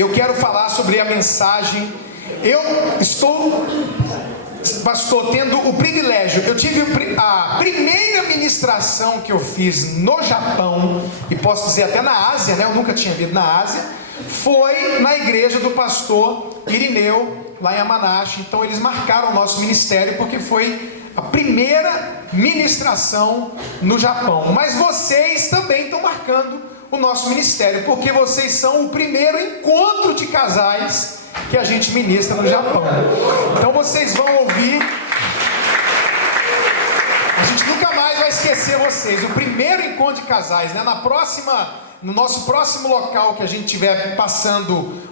eu quero falar sobre a mensagem. Eu estou, pastor, tendo o privilégio, eu tive a primeira ministração que eu fiz no Japão, e posso dizer até na Ásia, né? Eu nunca tinha vindo na Ásia, foi na igreja do pastor Irineu, lá em Yamanashi. Então eles marcaram o nosso ministério, porque foi a primeira ministração no Japão. Mas vocês também estão marcando o nosso ministério, porque vocês são o primeiro encontro de casais que a gente ministra no Japão. Então vocês vão ouvir, a gente nunca mais vai esquecer vocês, o primeiro encontro de casais, né? No nosso próximo local que a gente estiver passando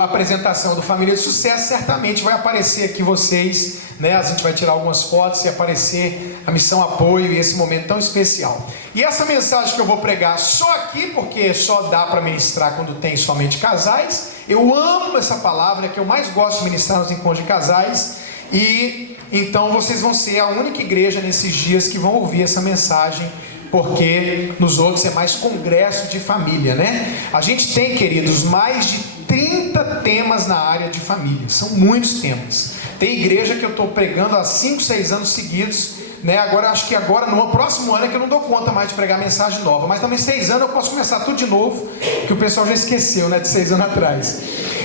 a apresentação do Família de Sucesso, certamente vai aparecer aqui vocês, né? A gente vai tirar algumas fotos e aparecer a Missão Apoio e esse momento tão especial. E essa mensagem que eu vou pregar só aqui, porque só dá para ministrar quando tem somente casais. Eu amo essa palavra, que eu mais gosto de ministrar nos encontros de casais. E então vocês vão ser a única igreja nesses dias que vão ouvir essa mensagem, porque nos outros é mais congresso de família, né? A gente tem, queridos, mais de 30 temas na área de família. São muitos temas. Tem igreja que eu estou pregando há 5, 6 anos seguidos, né? Agora, acho que agora, no próximo ano é que eu não dou conta mais de pregar mensagem nova. Mas também 6 anos eu posso começar tudo de novo, que o pessoal já esqueceu, né? De 6 anos atrás.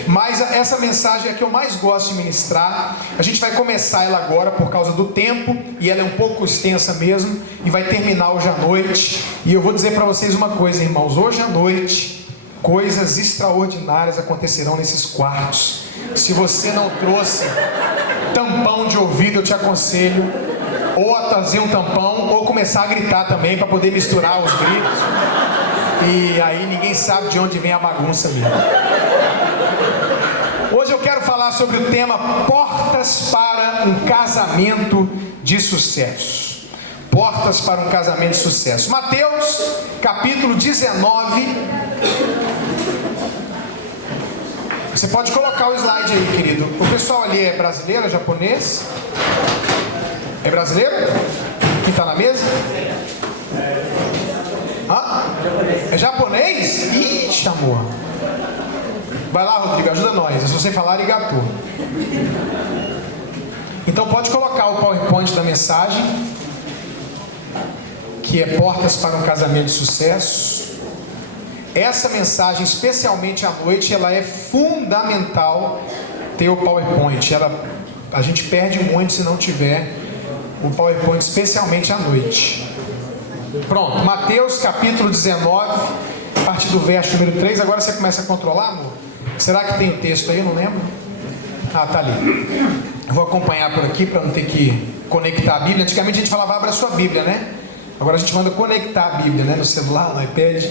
Mas essa mensagem é a que eu mais gosto de ministrar. A gente vai começar ela agora por causa do tempo, e ela é um pouco extensa mesmo, e vai terminar hoje à noite. E eu vou dizer para vocês uma coisa, irmãos: hoje à noite coisas extraordinárias acontecerão nesses quartos. Se você não trouxe tampão de ouvido, eu te aconselho ou a trazer um tampão, ou começar a gritar também, para poder misturar os gritos, e aí ninguém sabe de onde vem a bagunça mesmo. Hoje eu quero falar sobre o tema Portas para um casamento de sucesso. Portas para um casamento de sucesso. Mateus, capítulo 19. Você pode colocar o slide aí, querido. O pessoal ali é brasileiro, é japonês? É brasileiro? Quem está na mesa? É japonês? Ixi, amor. Vai lá, Rodrigo, ajuda nós. Eu só sei falar arigato. Então pode colocar o PowerPoint da mensagem, que é Portas para um Casamento de Sucesso. Essa mensagem, especialmente à noite, ela é fundamental ter o PowerPoint. A gente perde muito se não tiver o PowerPoint, especialmente à noite. Pronto, Mateus capítulo 19, a partir do verso número 3. Agora você começa a controlar, amor? Será que tem o texto aí? Eu não lembro. Ah, tá ali. Eu vou acompanhar por aqui para não ter que conectar a Bíblia. Antigamente a gente falava abra a sua Bíblia, né? Agora a gente manda conectar a Bíblia, né? No celular, no iPad.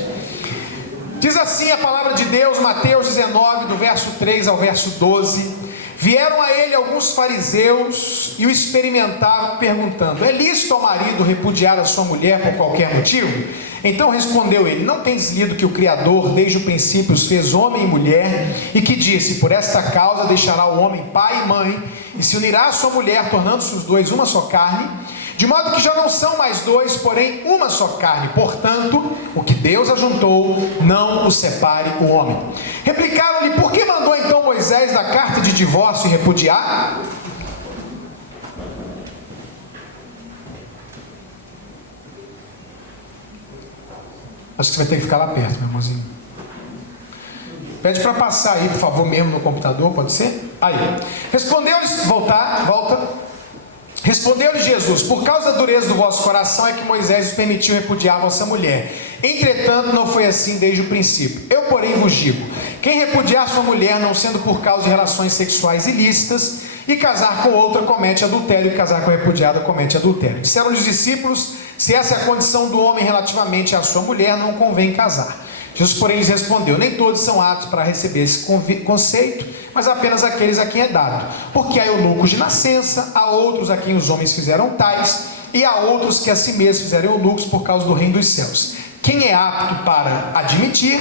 Diz assim a palavra de Deus, Mateus 19, do verso 3 ao verso 12. Vieram a ele alguns fariseus e o experimentavam, perguntando: é lícito ao marido repudiar a sua mulher por qualquer motivo? Então respondeu ele: não tens lido que o Criador desde o princípio os fez homem e mulher, e que disse: por esta causa deixará o homem pai e mãe, e se unirá à sua mulher, tornando-se os dois uma só carne? De modo que já não são mais dois, porém uma só carne. Portanto, o que Deus ajuntou, não o separe o homem. Replicaram-lhe: por que mandou então Moisés dar carta de divórcio e repudiar? Acho que você vai ter que ficar lá perto, meu irmãozinho. Pede para passar aí, por favor, mesmo no computador, pode ser? Aí. Respondeu-lhe, volta. Respondeu-lhe Jesus: por causa da dureza do vosso coração é que Moisés os permitiu repudiar a vossa mulher. Entretanto, não foi assim desde o princípio. Eu, porém, vos digo: quem repudiar sua mulher, não sendo por causa de relações sexuais ilícitas, e casar com outra, comete adultério, e casar com a repudiada, comete adultério. Disseram os discípulos: se essa é a condição do homem relativamente à sua mulher, não convém casar. Jesus, porém, lhes respondeu: nem todos são aptos para receber esse conceito, mas apenas aqueles a quem é dado. Porque há eunucos de nascença, há outros a quem os homens fizeram tais, e há outros que a si mesmos fizeram eunucos por causa do reino dos céus. Quem é apto para admitir,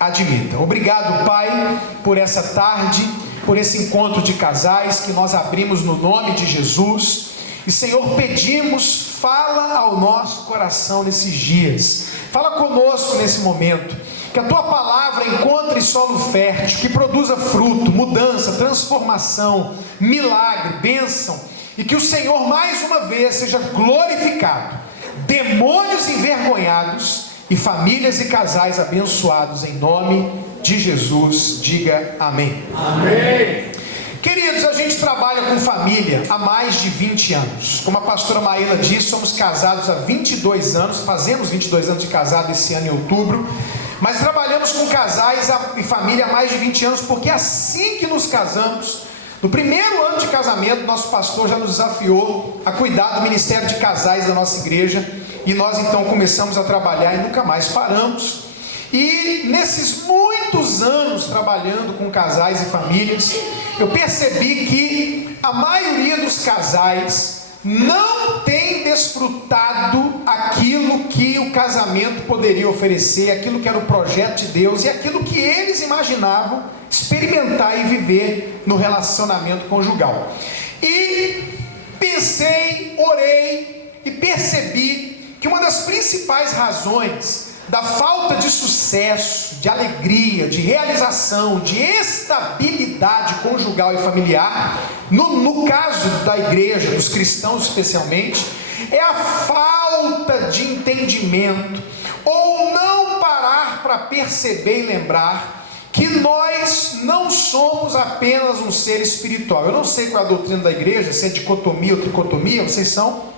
admita. Obrigado, Pai, por essa tarde, por esse encontro de casais que nós abrimos no nome de Jesus. E, Senhor, pedimos, fala ao nosso coração nesses dias. Fala conosco nesse momento. Que a tua palavra encontre solo fértil, que produza fruto, mudança, transformação, milagre, bênção, e que o Senhor mais uma vez seja glorificado. Demônios envergonhados e famílias e casais abençoados em nome de Jesus. Diga amém. Amém. Queridos, a gente trabalha com família há mais de 20 anos. Como a pastora Maíla disse, somos casados há 22 anos, fazemos 22 anos de casado esse ano em outubro, mas trabalhamos com casais e família há mais de 20 anos, porque assim que nos casamos, no primeiro ano de casamento, nosso pastor já nos desafiou a cuidar do ministério de casais da nossa igreja, e nós então começamos a trabalhar e nunca mais paramos. E nesses muitos anos trabalhando com casais e famílias, eu percebi que a maioria dos casais não tem desfrutado aquilo que o casamento poderia oferecer, aquilo que era o projeto de Deus e aquilo que eles imaginavam experimentar e viver no relacionamento conjugal. E pensei, orei e percebi que uma das principais razões da falta de sucesso, de alegria, de realização, de estabilidade conjugal e familiar, no caso da igreja, dos cristãos especialmente, é a falta de entendimento, ou não parar para perceber e lembrar que nós não somos apenas um ser espiritual. Eu não sei qual é a doutrina da igreja, se é dicotomia ou tricotomia, vocês são?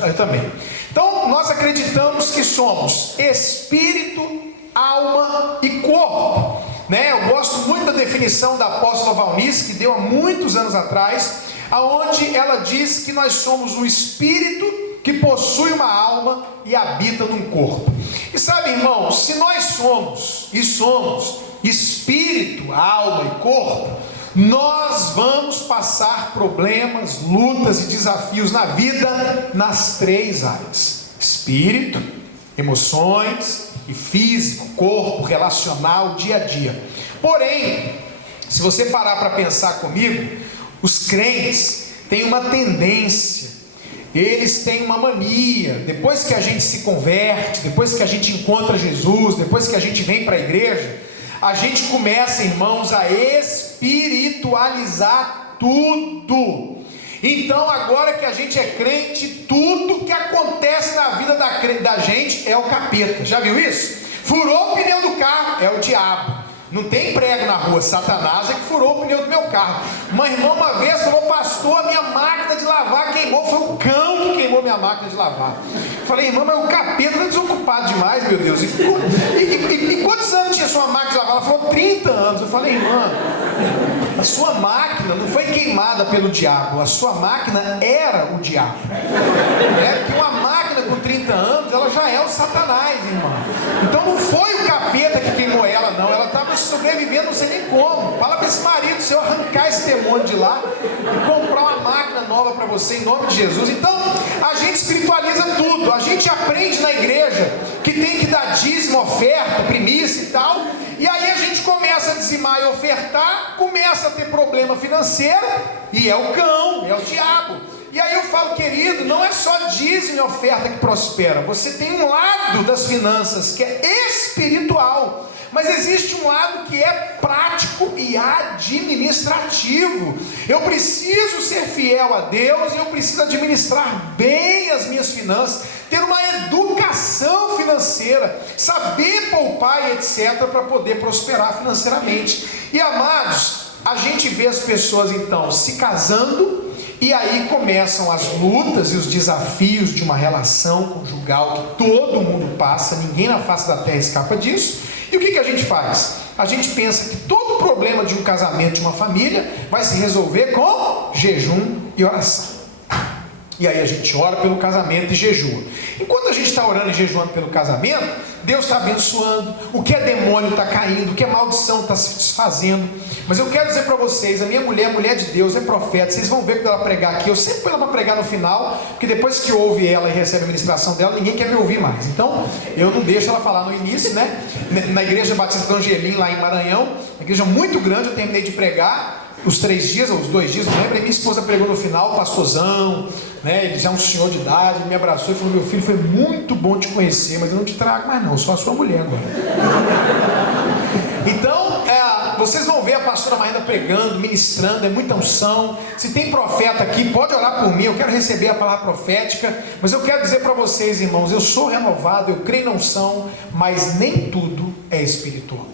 Eu também. Então, nós acreditamos que somos espírito, alma e corpo, né? Eu gosto muito da definição da apóstola Valnice, que deu há muitos anos atrás, aonde ela diz que nós somos um espírito que possui uma alma e habita num corpo. E sabe, irmãos, se nós somos espírito, alma e corpo, nós vamos passar problemas, lutas e desafios na vida nas três áreas: espírito, emoções e físico, corpo, relacional, dia a dia. Porém, se você parar para pensar comigo, os crentes têm uma tendência, eles têm uma mania, depois que a gente se converte, depois que a gente encontra Jesus, depois que a gente vem para a igreja, a gente começa, irmãos, a espiritualizar tudo. Então, agora que a gente é crente, tudo que acontece na vida da gente é o capeta. Já viu isso? Furou o pneu do carro, é o diabo. Não tem prego na rua, Satanás é que furou o pneu do meu carro. Uma irmã uma vez falou: pastor, a minha máquina de lavar queimou. Foi o cão que queimou minha máquina de lavar. Falei: irmã, mas o capeta está desocupado demais, meu Deus. E quantos anos tinha sua máquina de lavar? Ela falou: 30 anos. Eu falei: irmã, a sua máquina não foi queimada pelo diabo, a sua máquina era o diabo. Que uma máquina com 30 anos, ela já é o Satanás, irmã. Então não foi o capeta que queimou ela, não. Ela estava sobrevivendo, não sei nem como. Fala para esse marido seu arrancar esse demônio de lá e comprar uma máquina nova para você, em nome de Jesus. Então a gente espiritualiza tudo. A gente aprende na igreja que tem que dar dízimo, oferta, primícia e tal. E aí a gente começa a dizimar e ofertar, começa a ter problema financeiro, e é o cão, é o diabo. E aí eu falo: querido, não é só dízimo e oferta que prospera. Você tem um lado das finanças que é espiritual, mas existe um lado que é prático e administrativo. Eu preciso ser fiel a Deus e eu preciso administrar bem as minhas finanças, ter uma educação financeira, saber poupar e etc. para poder prosperar financeiramente. E amados, a gente vê as pessoas então se casando, e aí começam as lutas e os desafios de uma relação conjugal que todo mundo passa, ninguém na face da terra escapa disso. E o que a gente faz? A gente pensa que todo problema de um casamento, de uma família, vai se resolver com jejum e oração. E aí a gente ora pelo casamento e jejua. Enquanto a gente está orando e jejuando pelo casamento, Deus está abençoando, o que é demônio está caindo, o que é maldição está se desfazendo. Mas eu quero dizer para vocês, a minha mulher, mulher de Deus, é profeta. Vocês vão ver quando ela pregar aqui, eu sempre ponho ela para pregar no final, porque depois que ouve ela e recebe a ministração dela, ninguém quer me ouvir mais. Então, eu não deixo ela falar no início, né? Na igreja Batista do Angelim, lá em Maranhão, uma igreja muito grande, eu terminei de pregar. os 3 dias, ou os 2 dias, não lembro, e minha esposa pregou no final, pastorzão, né? Ele já é um senhor de idade, ele me abraçou e falou: meu filho, foi muito bom te conhecer, mas eu não te trago mais não, eu sou a sua mulher agora. Então, vocês vão ver a pastora Maíra pregando, ministrando, é muita unção. Se tem profeta aqui, pode orar por mim, eu quero receber a palavra profética. Mas eu quero dizer para vocês, irmãos, eu sou renovado, eu creio na unção, mas nem tudo é espiritual.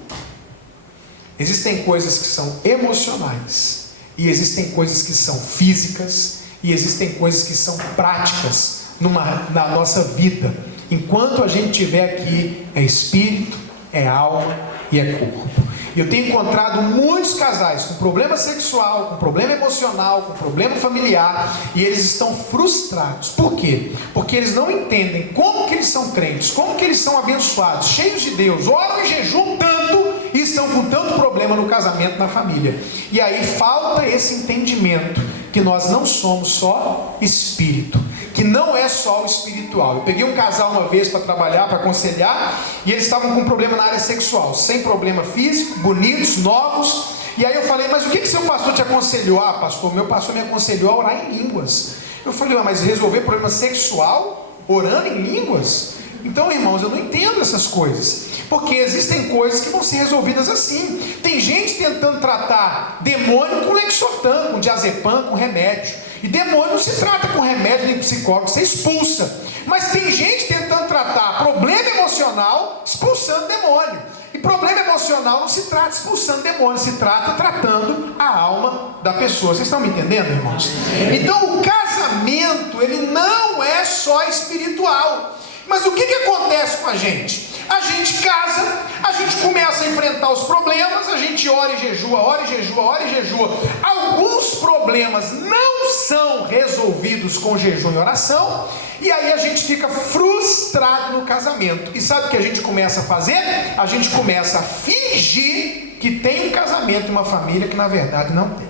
Existem coisas que são emocionais, e existem coisas que são físicas, e existem coisas que são práticas na nossa vida. Enquanto a gente estiver aqui, é espírito, é alma e é corpo. Eu tenho encontrado muitos casais com problema sexual, com problema emocional, com problema familiar, e eles estão frustrados. Por quê? Porque eles não entendem como que eles são crentes, como que eles são abençoados, cheios de Deus, oram e jejuam tanto, e estão com tanto problema no casamento, na família. E aí falta esse entendimento que nós não somos só espírito, que não é só o espiritual. Eu peguei um casal uma vez para trabalhar, para aconselhar, e eles estavam com problema na área sexual, sem problema físico, bonitos, novos. E aí eu falei: mas o que seu pastor te aconselhou? Ah, pastor, meu pastor me aconselhou a orar em línguas. Eu falei: mas resolver problema sexual orando em línguas? Então, irmãos, eu não entendo essas coisas, porque existem coisas que vão ser resolvidas assim. Tem gente tentando tratar demônio com Lexotan, com diazepam, com remédio. E demônio não se trata com remédio nem psicólogo, você expulsa. Mas tem gente tentando tratar problema emocional expulsando demônio. E problema emocional não se trata expulsando demônio, se trata tratando a alma da pessoa. Vocês estão me entendendo, irmãos? Então o casamento, ele não é só espiritual. Mas o que acontece com a gente? A gente casa, a gente começa a enfrentar os problemas, a gente ora e jejua, ora e jejua, ora e jejua. Alguns problemas não são resolvidos com jejum e oração, e aí a gente fica frustrado no casamento. E sabe o que a gente começa a fazer? A gente começa a fingir que tem um casamento e uma família que na verdade não tem.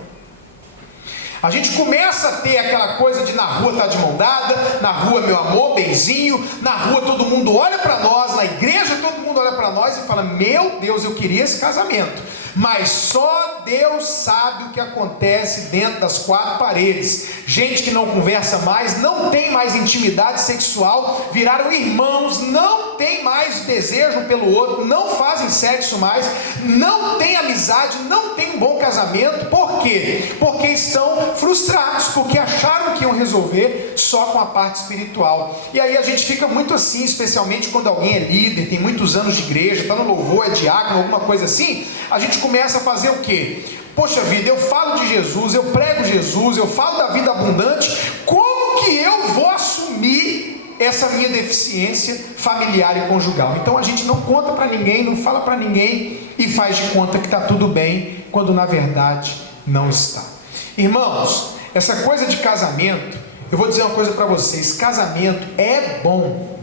A gente começa a ter aquela coisa de na rua tá de mão dada, na rua meu amor, benzinho, na rua todo mundo olha para nós, na igreja todo mundo olha para nós e fala: meu Deus, eu queria esse casamento. Mas só Deus sabe o que acontece dentro das 4 paredes. Gente que não conversa mais, não tem mais intimidade sexual, viraram irmãos, não tem mais desejo um pelo outro, não fazem sexo mais, não tem amizade, não tem um bom casamento. Por quê? Porque estão frustrados, porque acharam que iam resolver só com a parte espiritual. E aí a gente fica muito assim, especialmente quando alguém é líder, tem muitos anos de igreja, está no louvor, é diácono, alguma coisa assim. A gente começa a fazer o quê? Poxa vida, eu falo de Jesus, eu prego Jesus, eu falo da vida abundante, como que eu vou assumir essa minha deficiência familiar e conjugal? Então a gente não conta para ninguém, não fala para ninguém e faz de conta que está tudo bem, quando na verdade não está. Irmãos, essa coisa de casamento, eu vou dizer uma coisa para vocês: casamento é bom,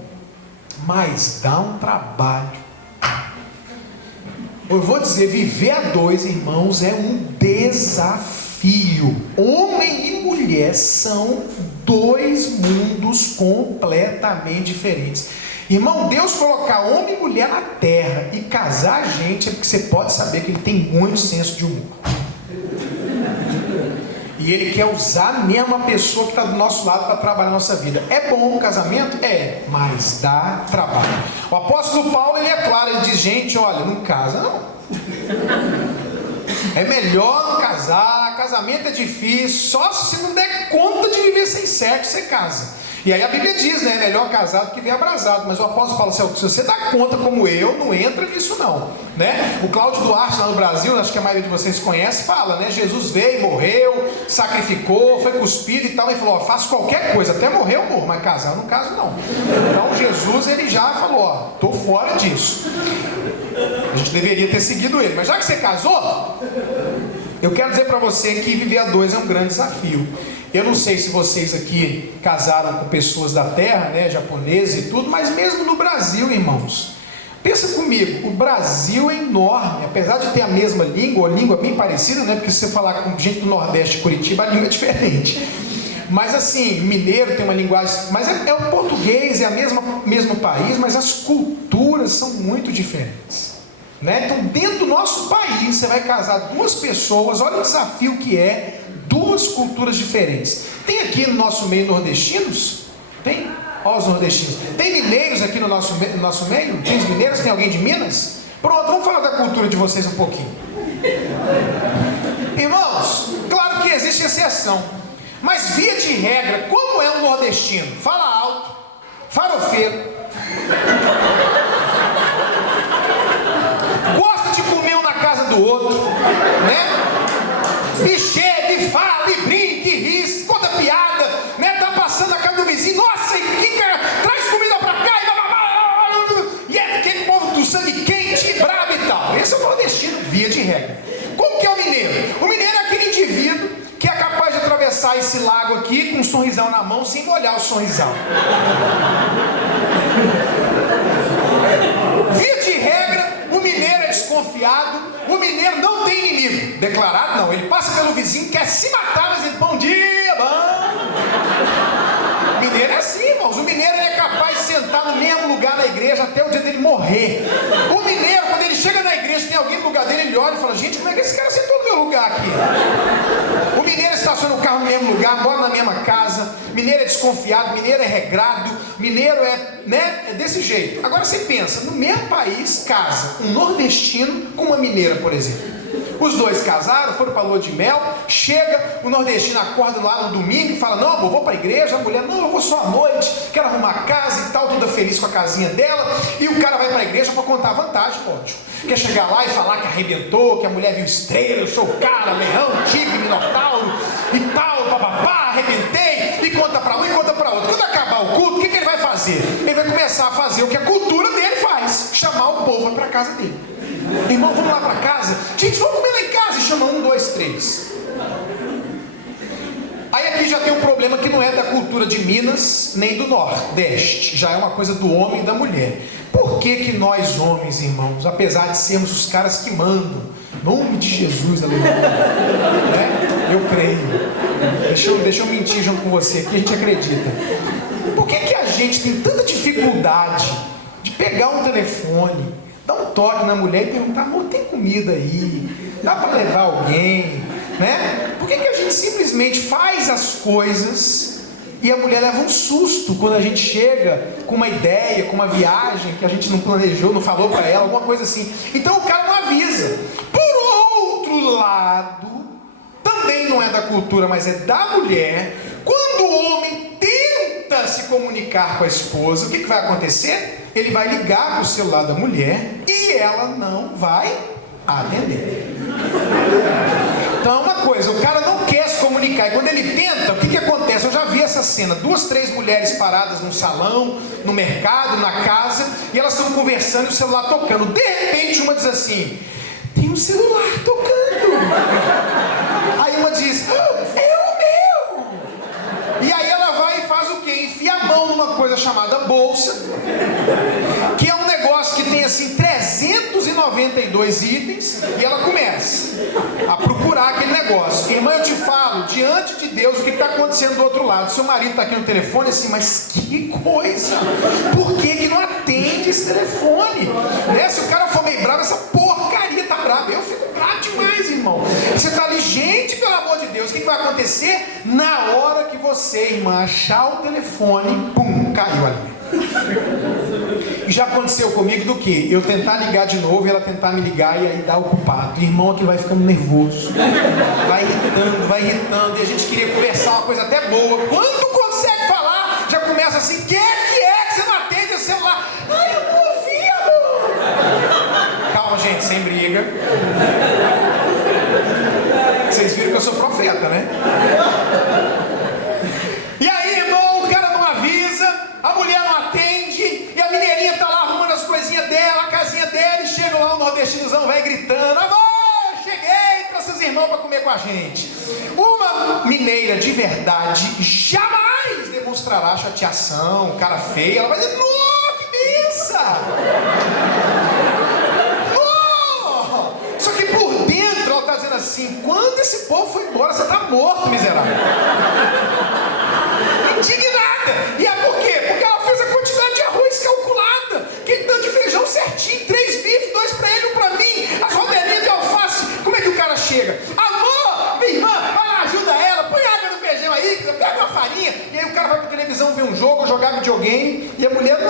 mas dá um trabalho. Eu vou dizer, viver a 2, irmãos, é um desafio. Homem e mulher são 2 mundos completamente diferentes. Irmão, Deus colocar homem e mulher na terra e casar a gente é porque você pode saber que Ele tem muito senso de humor. E Ele quer usar mesmo a pessoa que está do nosso lado para trabalhar a nossa vida. É bom o casamento? É, mas dá trabalho. O apóstolo Paulo, ele é claro, ele diz: gente, olha, não casa não. É melhor não casar, casamento é difícil, só se não der conta de viver sem sexo, você casa. E aí a Bíblia diz, né, melhor casado que viver abrasado. Mas o apóstolo fala assim: se você dá conta como eu, não entra nisso não, né? O Cláudio Duarte lá no Brasil, acho que a maioria de vocês conhece, fala, né, Jesus veio, morreu, sacrificou, foi cuspido e tal, e falou: ó, faço qualquer coisa, até morrer eu morro, mas casar eu não caso não. Então Jesus, ele já falou: ó, tô fora disso. A gente deveria ter seguido ele, mas já que você casou, eu quero dizer para você que viver a 2 é um grande desafio. Eu não sei se vocês aqui casaram com pessoas da terra, né, japoneses e tudo, mas mesmo no Brasil, irmãos, pensa comigo, o Brasil é enorme, apesar de ter a mesma língua, ou língua bem parecida, né, porque se você falar com gente do Nordeste, Curitiba, a língua é diferente. Mas assim, mineiro tem uma linguagem, mas é o português, é a mesmo país, mas as culturas são muito diferentes. né? Então, dentro do nosso país, você vai casar duas pessoas, olha o desafio que é, duas culturas diferentes. Tem aqui no nosso meio nordestinos? Tem? Olha os nordestinos. Tem mineiros aqui no nosso meio? Tem os mineiros? Tem alguém de Minas? Pronto, vamos falar da cultura de vocês um pouquinho. Irmãos, claro que existe exceção, mas via de regra, como é um nordestino? Fala alto, farofeiro, gosta de comer um na casa do outro, né? E chega, e fala, e brinca, e ri, conta piada, né? Tá passando a casa do vizinho, nossa, e cara, traz comida pra cá, e é aquele povo do sangue quente, brabo e tal. Esse é o nordestino, via de regra. Como que é o mineiro? O mineiro é aquele indivíduo que é capaz de atravessar esse lago aqui com um sorrisal na mão, sem molhar o sorrisal. Via de regra, o mineiro é desconfiado, o mineiro não tem inimigo. Declarado não, ele passa pelo vizinho, quer se matar, mas ele, bom dia, bom. Mineiro é assim, irmãos. O mineiro ele é capaz de sentar no mesmo lugar na igreja até o dia dele morrer. O mineiro, quando ele chega na igreja, tem alguém no lugar dele, ele olha e fala, gente, como é que esse cara sentou no meu lugar aqui? O mineiro estaciona o carro no mesmo lugar, mora na mesma casa. Mineiro é desconfiado, mineiro é regrado, mineiro é desse jeito. Agora você pensa, no mesmo país casa um nordestino com uma mineira, por exemplo. Os dois casaram, foram para a lua de mel, chega, o nordestino acorda lá no domingo e fala, não amor, vou para a igreja, a mulher, não, eu vou só à noite, quero arrumar a casa e tal, toda feliz com a casinha dela, e o cara vai para a igreja para contar vantagem, lógico. Quer chegar lá e falar que arrebentou, que a mulher viu estrela, eu sou o cara, leão, tigre, minotauro e tal, papapá, arrebentei, e conta para um e conta para outro. Quando acabar o culto, o que ele vai fazer? Ele vai começar a fazer o que a cultura dele faz, chamar o povo para a casa dele. Irmão, vamos lá para casa? Gente, vamos comer lá em casa. E chama 1, 2, 3. Aí aqui já tem um problema que não é da cultura de Minas nem do Nordeste. Já é uma coisa do homem e da mulher. Por que nós homens, irmãos, apesar de sermos os caras que mandam, em nome de Jesus, aleluia, né? Eu creio. Deixa eu mentir junto com você aqui, a gente acredita. Por que a gente tem tanta dificuldade de pegar um telefone, dá um toque na mulher e perguntar, amor, tem comida aí? Dá para levar alguém? Né? Por que a gente simplesmente faz as coisas e a mulher leva um susto quando a gente chega com uma ideia, com uma viagem que a gente não planejou, não falou para ela, alguma coisa assim. Então o cara não avisa. Por outro lado, também não é da cultura, mas é da mulher. Quando o homem tenta se comunicar com a esposa, o que vai acontecer? Ele vai ligar para o celular da mulher e ela não vai atender. Então, uma coisa, o cara não quer se comunicar, e quando ele tenta, o que acontece? Eu já vi essa cena, 2, 3 mulheres paradas num salão, no mercado, na casa, e elas estão conversando e o celular tocando. De repente, uma diz assim, tem um celular tocando. Aí uma diz, é o meu. E aí ela vai e faz o quê? Enfia a mão numa coisa chamada bolsa, que é um negócio que tem assim 392 itens, e ela começa a procurar aquele negócio. Irmã, eu te falo, diante de Deus, o que está acontecendo do outro lado? Seu marido está aqui no telefone assim, mas que coisa, por que não atende esse telefone? Né? Se o cara for meio bravo, essa porcaria tá brava. Eu fico bravo demais, irmão. Você está ali, gente, pelo amor de Deus, o que vai acontecer? Na hora que você, irmã, achar o telefone, pum, caiu ali. E já aconteceu comigo do que? Eu tentar ligar de novo e ela tentar me ligar e aí dar ocupado. O irmão aqui vai ficando nervoso, vai irritando, e a gente queria conversar uma coisa até boa. Quando tu consegue falar, já começa assim, que você não atende o celular? Ai, eu não ouvi, amor. Calma, gente, sem briga. Vocês viram que eu sou profeta, né? E aí, irmão, o cara não avisa, a mulher não atende, e a mineirinha tá lá arrumando as coisinhas dela, a casinha dela, e chega lá o nordestinozão, vai gritando, amor, cheguei, trouxe os irmãos para comer com a gente. Uma mineira de verdade jamais demonstrará chateação, cara feia, ela vai dizer, nossa, que benção! Só que por dentro ela está dizendo assim, quando esse povo foi embora, você está morto, miserável. Indignada. E é por quê? Porque ela fez a quantidade de arroz calculada, aquele tanto de feijão certinho, 3 bifes, 2 para ele, 1 para mim.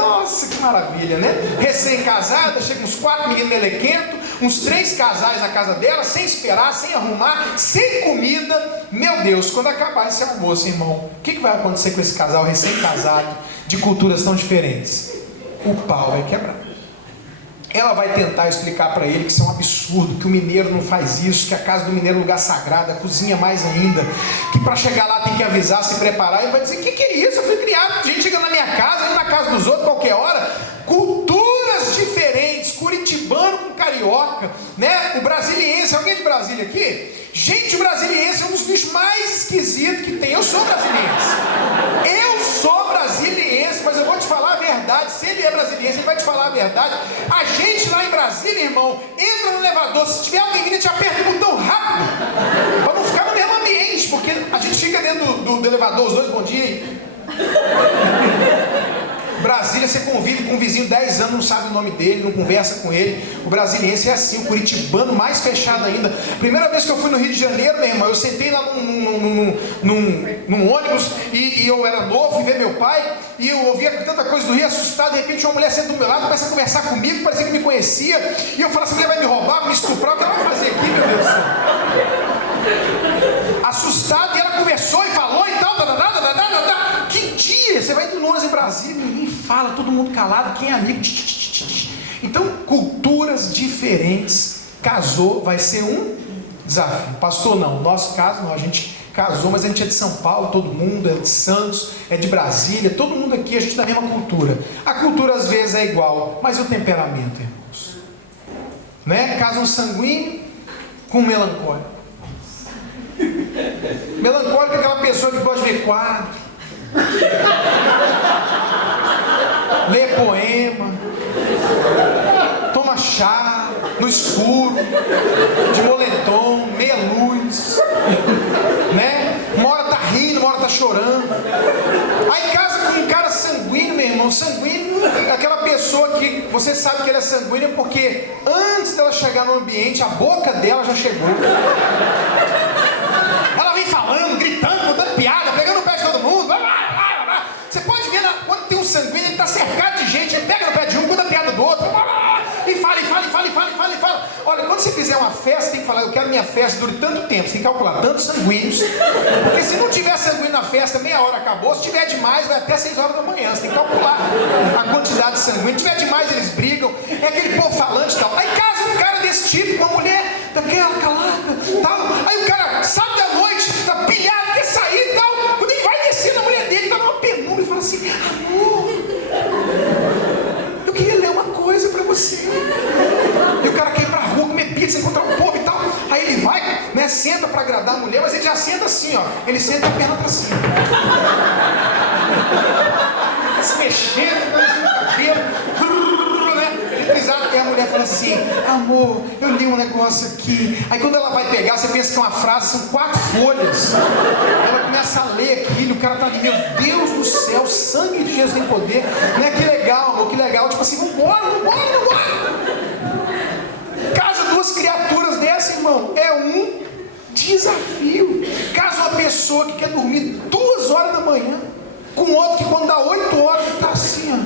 Nossa, que maravilha, né? Recém-casada, chega uns 4 meninos melequentos, uns 3 casais na casa dela, sem esperar, sem arrumar, sem comida. Meu Deus, quando acabar esse almoço, irmão, o que vai acontecer com esse casal recém-casado, de culturas tão diferentes? O pau vai quebrar. Ela vai tentar explicar para ele que isso é um absurdo, que o mineiro não faz isso, que a casa do mineiro é um lugar sagrado, a cozinha mais ainda, que para chegar lá tem que avisar, se preparar. Ele vai dizer: que é isso? Eu fui criado, a gente chega na minha casa, na casa dos outros, qualquer hora. Culturas diferentes, curitibano com carioca, né? O brasiliense, alguém de Brasília aqui? Gente, o brasiliense é um dos bichos mais esquisitos que tem. Eu sou brasiliense, mas eu vou te falar a verdade. Se ele é brasiliense, ele vai te falar a verdade. A gente lá em Brasília, irmão, entra no elevador, se tiver alguém vindo, a gente aperta o botão rápido, para não ficar no mesmo ambiente, porque a gente fica dentro do elevador, os dois, bom dia aí. Brasília, você convive com um vizinho 10 anos, não sabe o nome dele, não conversa com ele. O brasiliense é assim, o curitibano mais fechado ainda. Primeira vez que eu fui no Rio de Janeiro, meu irmão, eu sentei lá num ônibus e eu era novo, fui ver meu pai, e eu ouvia tanta coisa do Rio, assustado. De repente uma mulher senta do meu lado, começa a conversar comigo, parecia que me conhecia, e eu falo: essa mulher vai me roubar, me estuprar, o que ela vai fazer aqui, meu Deus do céu? Assustado, e ela conversou e falou e tal, que dia, você vai indo no ônibus em Brasília, ninguém fala, todo mundo calado, quem é amigo? Então, culturas diferentes, casou, vai ser um desafio. Pastor, não, no nosso caso não, a gente casou, mas a gente é de São Paulo, todo mundo é de Santos, é de Brasília, todo mundo aqui, a gente é da mesma cultura. A cultura às vezes é igual, mas e o temperamento, irmãos? Né? Casa um sanguíneo com um melancólico. Melancólico é aquela pessoa que gosta de ver quadro, lê poema, toma chá no escuro, de moletom, meia luz, né? Uma hora tá rindo, uma hora tá chorando. Aí casa com um cara sanguíneo, meu irmão. Sanguíneo é aquela pessoa que você sabe que ela é sanguínea porque antes dela chegar no ambiente, a boca dela já chegou. Ela vem falando, gritando, contando piada, pegando o pé de todo mundo. Você pode ver, quando tem um sanguíneo, ele está cercado de gente, ele pega no pé de um, conta a piada do outro, e fala. Olha, quando você fizer uma festa, tem que falar: eu quero minha festa dure tanto tempo, você tem que calcular tantos sanguíneos, porque se não tiver sanguíneo na festa, meia hora acabou, se tiver demais, vai até 6 horas da manhã, você tem que calcular a quantidade de sanguíneo. Se tiver demais, eles brigam, é aquele povo falante e tal. Aí casa um cara desse tipo, com uma mulher daquela calada, tal. Aí o cara, sábado à noite, tá pilhado, quer sair e tal. Quando ele vai descer na mulher dele, tá numa penumbra, e fala assim: amor, eu queria ler uma coisa pra você. E o cara quer ir pra rua comer pizza, encontrar um povo e tal. Aí ele vai, né, senta pra agradar a mulher, mas ele já senta assim, ó. Ele senta a perna pra cima, se mexendo, cabelo, né? Ele pisado, e a mulher fala assim: amor, eu li um negócio aqui. Aí quando ela vai pegar, você pensa que é uma frase, são 4 folhas. Ela começa a ler aquilo, o cara tá ali: meu Deus do céu, o sangue de Jesus tem poder, né? Que legal, amor, que legal. Tipo assim, vambora. Casa 2 criaturas dessa, irmão, é um desafio. Casa uma pessoa que quer dormir 2 horas da manhã, com outro que quando dá 8 horas ele tá assim, ó,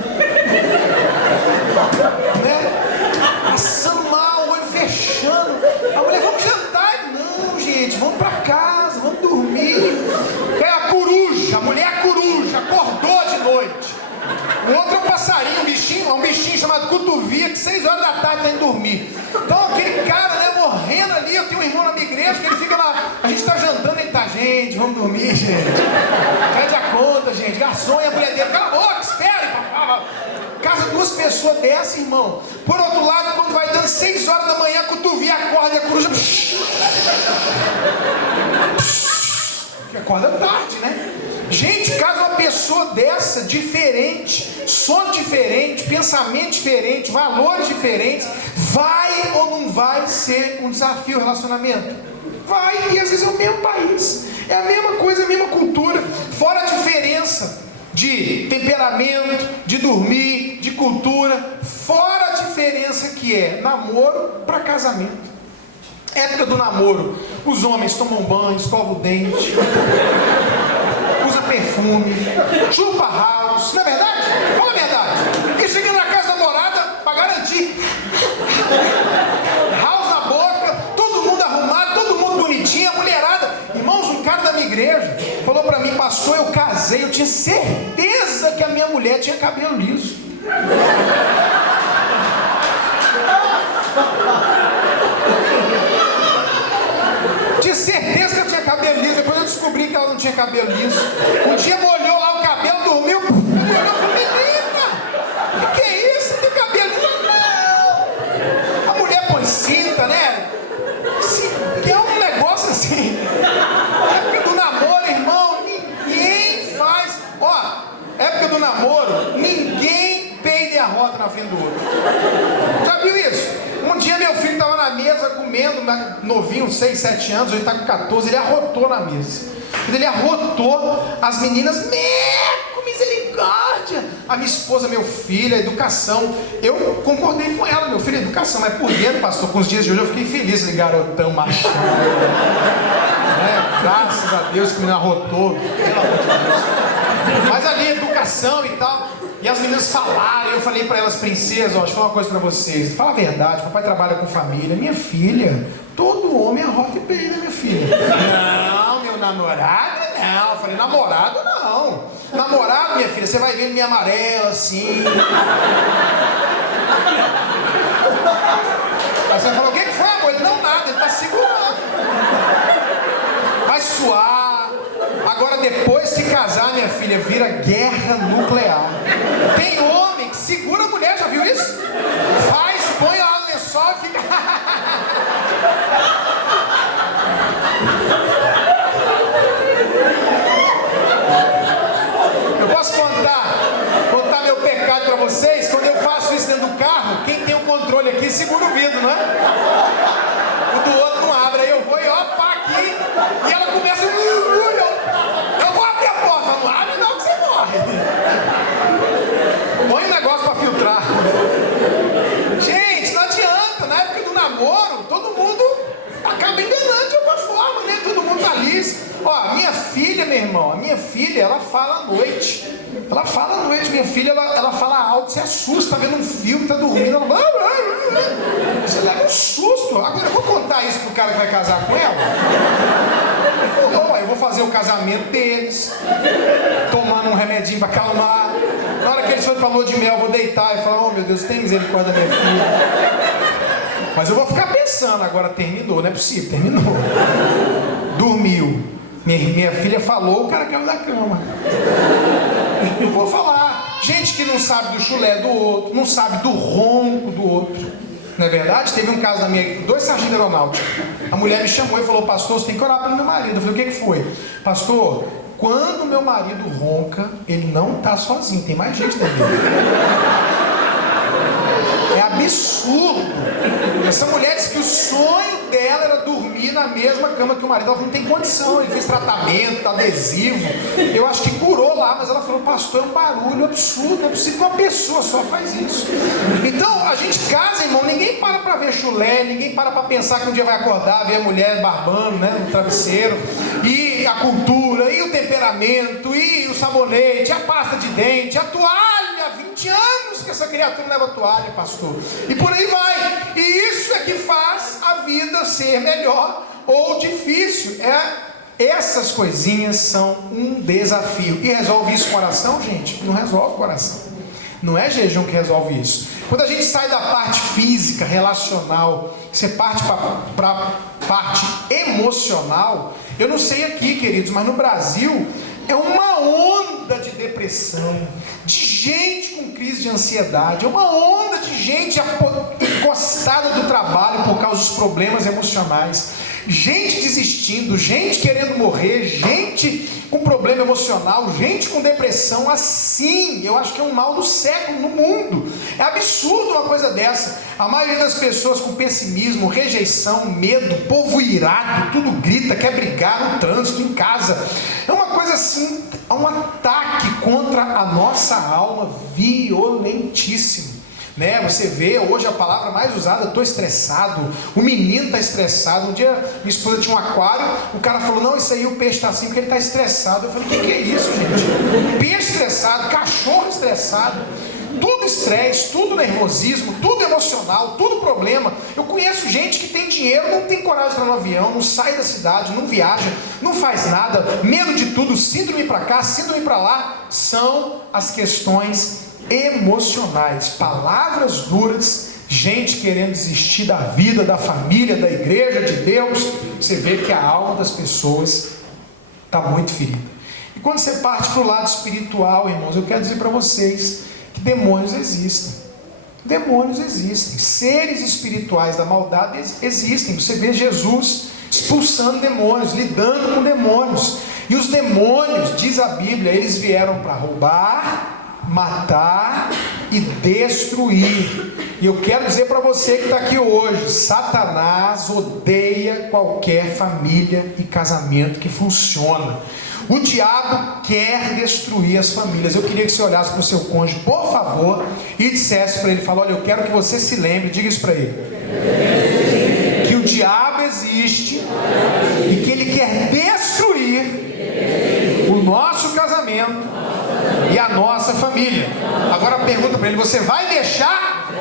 né? Passando mal, o olho fechando. A mulher: vamos jantar. Não, gente, vamos pra casa, vamos dormir. É a coruja, a mulher coruja, acordou de noite. O outro é um passarinho, um bichinho chamado cotovia, que 6 horas da tarde tem que dormir. Então aquele cara, né, morrendo ali. Eu tenho um irmão na minha igreja que ele fica lá, a gente tá jantando, ele tá: gente, vamos dormir, gente. Pede a conta, gente. Garçom, e a mulher dele: cala a boca, espere. Casa 2 pessoas dessa, irmão. Por outro lado, quando vai dando 6 horas da manhã, a cotovia acorda e a coruja que acorda tarde, né? Gente, caso uma pessoa dessa, diferente, sono diferente, pensamento diferente, valores diferentes, vai ou não vai ser um desafio o relacionamento? Vai, e às vezes é o mesmo país, é a mesma coisa, a mesma cultura, fora a diferença de temperamento, de dormir, de cultura, fora a diferença que é namoro para casamento. Época do namoro, os homens tomam banho, escovam o dente, usa perfume, chupa house, não é verdade? Fala a verdade. tinha certeza que a minha mulher tinha cabelo liso. Tinha certeza que eu tinha cabelo liso. Depois eu descobri que ela não tinha cabelo liso. Um dia molhou lá o cabelo, dormiu. Eu falei, menina, que é isso? Tem cabelo liso? Não. A mulher põe cinta, né? Que é um negócio assim. Época do namoro, irmão, ninguém faz. Ó, época do namoro, ninguém peida e arrota na frente do outro. Já viu isso? Um dia meu filho estava na mesa comendo, novinho, 6, 7 anos, hoje está com 14, ele arrotou na mesa. Quando ele arrotou, as meninas, com misericórdia. A minha esposa, meu filho, a educação. Eu concordei com ela, meu filho, a educação, mas por dentro, pastor, com os dias de hoje eu fiquei feliz, de garotão, machão. Graças a Deus que o menino arrotou, pelo amor de Deus. Mas ali, educação e tal. E as meninas falaram, eu falei para elas, princesas, ó, deixa eu falar uma coisa para vocês. Fala a verdade, papai trabalha com família. Minha filha, todo homem arrota e peida, minha filha. Não, meu namorado não. Eu falei, namorado não. Namorado, minha filha, você vai ver ele me amarela assim. Aí você falou, o que foi, amor? Ele, não, nada, ele tá segurando. Vai suar. Agora, depois que casar, minha filha, vira guerra nuclear. Tem homem que segura a mulher, já viu isso? Faz, põe lá no lençol e fica... Eu posso contar meu pecado pra vocês? Quando eu faço isso dentro do carro, quem tem o controle aqui segura o vidro, né? O do outro não abre, aí eu vou e opa, aqui, e ela começa... Eu vou abrir a porta, não abre não que você morre. Põe um negócio pra filtrar. Gente, não adianta, na época do namoro, todo mundo acaba enganando de alguma forma, né? Todo mundo tá liso. Ó, a minha filha, meu irmão, a minha filha, ela fala à noite. Ela fala à noite, minha filha, ela fala alto, você assusta, tá vendo um filme, tá dormindo, ela... Você leva um susto. Agora eu vou contar isso pro cara que vai casar com ela. Eu vou fazer o casamento deles, tomando um remedinho pra acalmar. Na hora que eles forem pra lua de mel, eu vou deitar e falar, oh meu Deus, tem misericórdia da minha filha. Mas eu vou ficar pensando, agora terminou, não é possível, terminou. Dormiu. Minha filha falou, o cara caiu da cama. Eu vou falar. Gente que não sabe do chulé do outro, não sabe do ronco do outro. Não é verdade? Teve um caso da minha... 2 sargentos aeronáuticos. A mulher me chamou e falou, pastor, você tem que orar pelo meu marido. Eu falei, o que foi? Pastor, quando meu marido ronca, ele não está sozinho, tem mais gente dentro dele. É absurdo. Essa mulher disse que o sonho dela era dormir na mesma cama que o marido. Ela falou, não tem condição, ele fez tratamento, adesivo. Eu acho que curou lá, mas ela falou, pastor, é um barulho absurdo, não é possível que uma pessoa só faz isso. Então, a gente casa, irmão, ninguém para ver chulé, ninguém para pensar que um dia vai acordar, ver a mulher barbando, né, no travesseiro, e a cultura, e o temperamento, e o sabonete, a pasta de dente, a toalha. 20 anos que essa criatura leva toalha, pastor. E por aí vai. E isso é que faz a vida ser melhor ou difícil. Essas coisinhas são um desafio. E resolve isso com oração, gente? Não resolve com oração. Não é jejum que resolve isso. Quando a gente sai da parte física, relacional, você parte para a parte emocional. Eu não sei aqui, queridos, mas no Brasil é uma onda de depressão, de gente com crise de ansiedade, é uma onda de gente encostada do trabalho por causa dos problemas emocionais, gente desistindo, gente querendo morrer, gente com problema emocional, gente com depressão. Assim, eu acho que é um mal do século no mundo. É absurdo uma coisa dessa. A maioria das pessoas com pessimismo, rejeição, medo, povo irado, tudo grita, quer brigar no trânsito, em casa. É uma coisa assim, é um ataque contra a nossa alma violentíssimo. Né? Você vê hoje a palavra mais usada, estou estressado, o menino está estressado. Um dia minha esposa tinha um aquário, o cara falou, não, isso aí o peixe está assim porque ele está estressado. Eu falei, o que é isso, gente? Peixe estressado, cachorro estressado. tudo estresse, tudo nervosismo, tudo emocional, tudo problema. Eu conheço gente que tem dinheiro, não tem coragem de entrar no avião, não sai da cidade, não viaja, não faz nada, medo de tudo, síndrome para cá, síndrome para lá. São as questões emocionais, palavras duras, gente querendo desistir da vida, da família, da igreja de Deus. Você vê que a alma das pessoas está muito ferida. E quando você parte para o lado espiritual, irmãos, eu quero dizer para vocês que demônios existem. Demônios existem. Seres espirituais da maldade existem. Você vê Jesus expulsando demônios, lidando com demônios. E os demônios, diz a Bíblia, eles vieram para roubar, matar e destruir. E eu quero dizer para você que está aqui hoje, Satanás odeia qualquer família e casamento que funciona. O diabo quer destruir as famílias. Eu queria que você olhasse para o seu cônjuge, por favor, e dissesse para ele, olha, eu quero que você se lembre, diga isso para ele, que o diabo existe e que ele quer destruir o nosso casamento e a nossa família. Agora pergunta para ele, você vai deixar?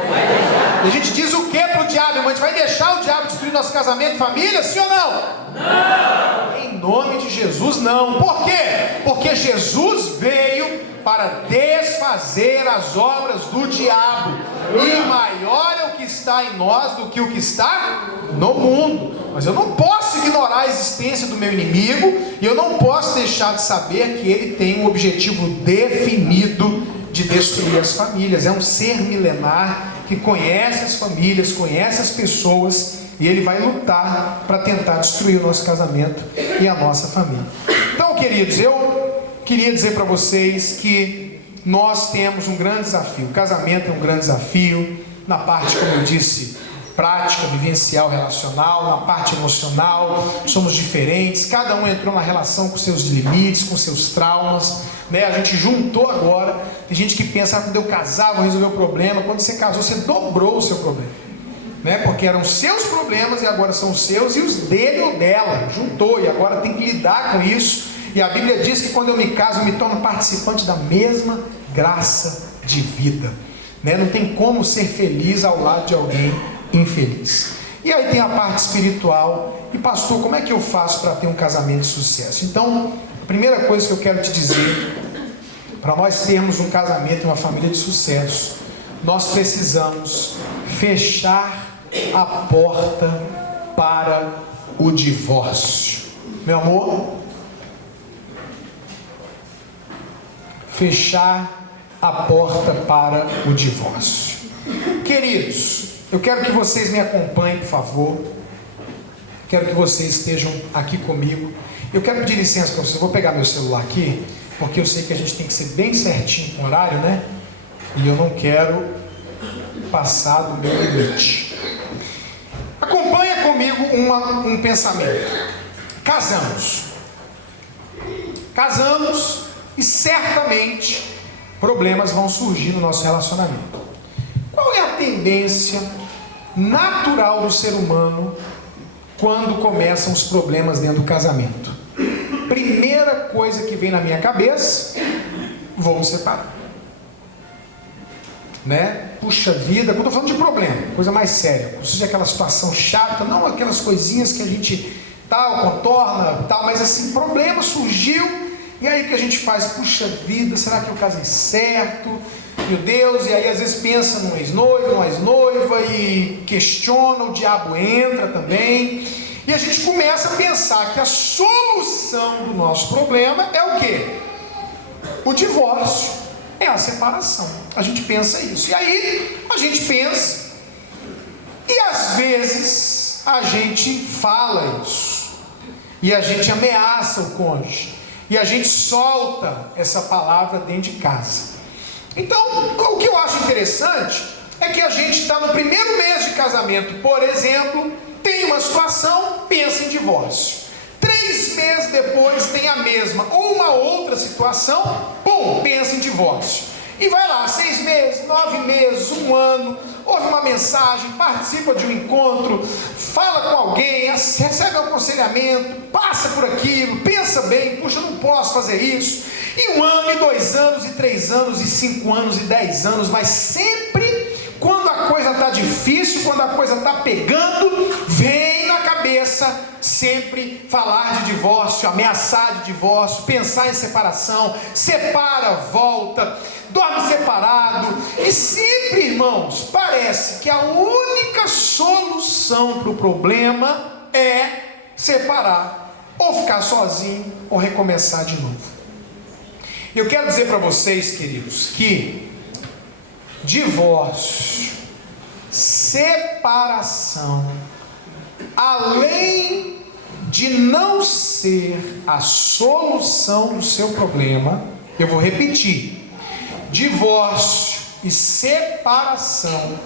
E a gente diz o que para o diabo, irmão? A gente vai deixar o diabo destruir nosso casamento e família, sim ou não? Não! Em nome de Jesus, não. Por quê? Porque Jesus veio para desfazer as obras do diabo. E maior é o que está em nós do que o que está no mundo. Mas eu não posso ignorar a existência do meu inimigo, e eu não posso deixar de saber que ele tem um objetivo definido de destruir as famílias. É um ser milenar que conhece as famílias, conhece as pessoas, e ele vai lutar para tentar destruir o nosso casamento e a nossa família. Então, queridos, eu queria dizer para vocês que nós temos um grande desafio. O casamento é um grande desafio, na parte, como eu disse, prática, vivencial, relacional, na parte emocional, somos diferentes, cada um entrou na relação com seus limites, com seus traumas, né? A gente juntou agora. Tem gente que pensa, quando eu casar vou resolver o problema. Quando você casou, você dobrou o seu problema, né? Porque eram seus problemas e agora são os seus, e os dele ou dela, juntou, e agora tem que lidar com isso. E a Bíblia diz que quando eu me caso, eu me torno participante da mesma graça de vida, né? Não tem como ser feliz ao lado de alguém infeliz. E aí tem a parte espiritual. E pastor, como é que eu faço para ter um casamento de sucesso? Então, a primeira coisa que eu quero te dizer, para nós termos um casamento e uma família de sucesso, nós precisamos fechar a porta para o divórcio. Meu amor, fechar a porta para o divórcio. Queridos, eu quero que vocês me acompanhem, por favor. Quero que vocês estejam aqui comigo. Eu quero pedir licença para vocês. Eu vou pegar meu celular aqui, porque eu sei que a gente tem que ser bem certinho com o horário, né? E eu não quero passar do meu limite. Acompanha comigo um pensamento. Casamos e certamente problemas vão surgir no nosso relacionamento. Qual é a tendência natural do ser humano quando começam os problemas dentro do casamento? Primeira coisa que vem na minha cabeça: vamos separar, né? Puxa vida, quando eu tô falando de problema, coisa mais séria, ou seja, aquela situação chata, não aquelas coisinhas que a gente contorna, mas assim, problema surgiu, e aí o que a gente faz? Puxa vida, será que eu casei certo? Meu Deus, e aí às vezes pensa num ex-noivo, numa ex-noiva, e questiona, o diabo entra também, e a gente começa a pensar que a solução do nosso problema é o quê? O divórcio, é a separação. A gente pensa isso, e aí a gente pensa, e às vezes a gente fala isso, e a gente ameaça o cônjuge, e a gente solta essa palavra dentro de casa. Então, o que eu acho interessante é que a gente está no primeiro mês de casamento, por exemplo, tem uma situação, pensa em divórcio. 3 meses depois tem a mesma ou uma outra situação, pensa em divórcio. E vai lá, 6 meses, 9 meses, 1 ano, ouve uma mensagem, participa de um encontro, fala com alguém, recebe um aconselhamento, passa por aquilo, pensa bem, puxa, não posso fazer isso. E 1 ano, e 2 anos, e 3 anos, e 5 anos, e 10 anos, mas sempre quando a coisa está difícil, quando a coisa está pegando, vem na cabeça sempre falar de divórcio, ameaçar de divórcio, pensar em separação, separa, volta, dorme separado. E sempre, irmãos, parece que a única solução para o problema é separar, ou ficar sozinho, ou recomeçar de novo. Eu quero dizer para vocês, queridos, que divórcio, separação, além de não ser a solução do seu problema, eu vou repetir: divórcio e separação,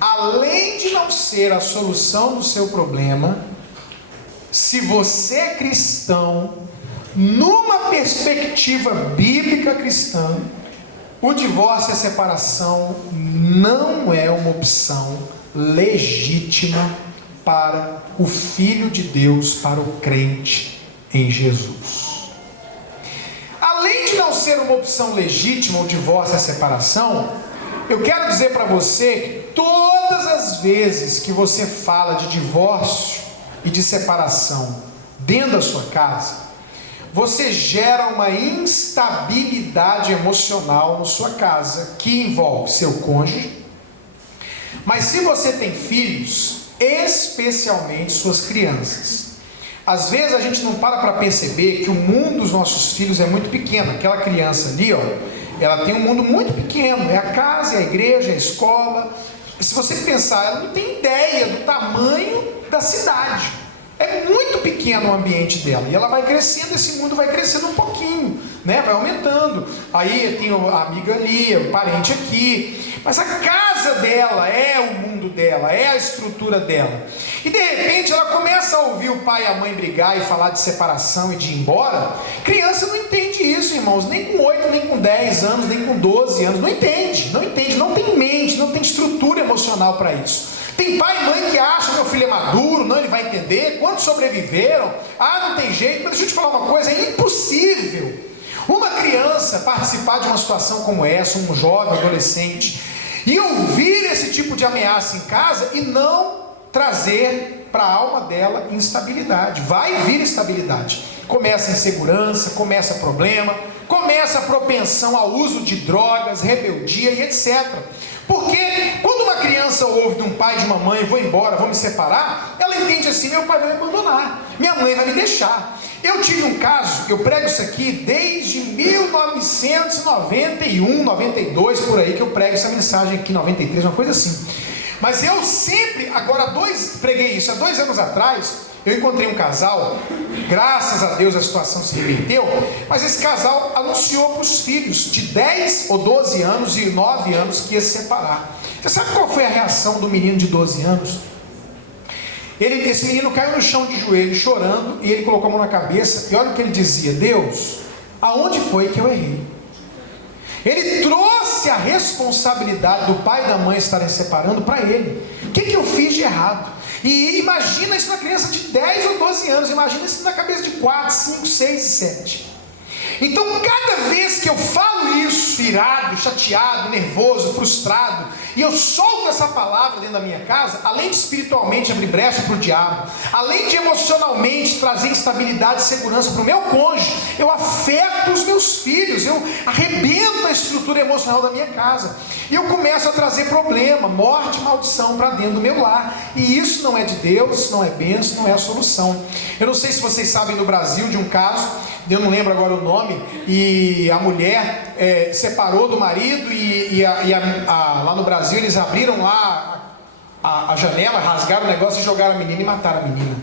além de não ser a solução do seu problema, se você é cristão, numa perspectiva bíblica cristã, o divórcio e a separação não é uma opção legítima para o Filho de Deus, para o crente em Jesus. Além de não ser uma opção legítima o divórcio e a separação, eu quero dizer para você que todas as vezes que você fala de divórcio e de separação dentro da sua casa, você gera uma instabilidade emocional na sua casa, que envolve seu cônjuge, mas se você tem filhos, especialmente suas crianças. Às vezes a gente não para perceber que o mundo dos nossos filhos é muito pequeno. Aquela criança ali, ó, ela tem um mundo muito pequeno, é a casa, é a igreja, é a escola. Se você pensar, ela não tem ideia do tamanho da cidade. É muito pequeno o ambiente dela, e ela vai crescendo, esse mundo vai crescendo um pouquinho, né? Vai aumentando. Aí tem a amiga ali, o parente aqui, mas a casa dela é o mundo dela, é a estrutura dela. E de repente ela começa a ouvir o pai e a mãe brigar e falar de separação e de ir embora. Criança não entende isso, irmãos, nem com 8, nem com 10 anos, nem com 12 anos, não entende, não tem mente, não tem estrutura emocional para isso. Tem pai e mãe que acham que meu filho é maduro, não, ele vai entender. Quantos sobreviveram? Não tem jeito. Mas deixa eu te falar uma coisa, é impossível uma criança participar de uma situação como essa, um jovem, adolescente, e ouvir esse tipo de ameaça em casa e não trazer para a alma dela instabilidade. Vai vir instabilidade. Começa a insegurança, começa problema, começa a propensão ao uso de drogas, rebeldia e etc. Porque quando uma criança ouve de um pai e de uma mãe, vou embora, vou me separar, ela entende assim: meu pai vai me abandonar, minha mãe vai me deixar. Eu tive um caso, eu prego isso aqui desde 1991, 92, por aí que eu prego essa mensagem aqui, 93, uma coisa assim. Mas eu sempre, preguei isso há 2 anos atrás. Eu encontrei um casal, graças a Deus a situação se reverteu, mas esse casal anunciou para os filhos de 10 ou 12 anos e 9 anos que ia se separar. Você sabe qual foi a reação do menino de 12 anos? Esse menino caiu no chão de joelho chorando, e ele colocou a mão na cabeça, e olha o que ele dizia: Deus, aonde foi que eu errei? Ele trouxe a responsabilidade do pai e da mãe estarem separando para ele. O que eu fiz de errado? E imagina isso na criança de 10 ou 12 anos, imagina isso na cabeça de 4, 5, 6 e 7. Então cada vez que eu falo isso, irado, chateado, nervoso, frustrado, e eu solto essa palavra dentro da minha casa, além de espiritualmente abrir brecha para o diabo, além de emocionalmente trazer instabilidade e segurança para o meu cônjuge, eu afeto os meus filhos, eu arrebento a estrutura emocional da minha casa, e eu começo a trazer problema, morte e maldição para dentro do meu lar. E isso não é de Deus, isso não é bênção, não é a solução. Eu não sei se vocês sabem no Brasil de um caso, eu não lembro agora o nome, e a mulher separou do marido, lá no Brasil eles abriram lá a janela, rasgaram o negócio e jogaram a menina e mataram a menina.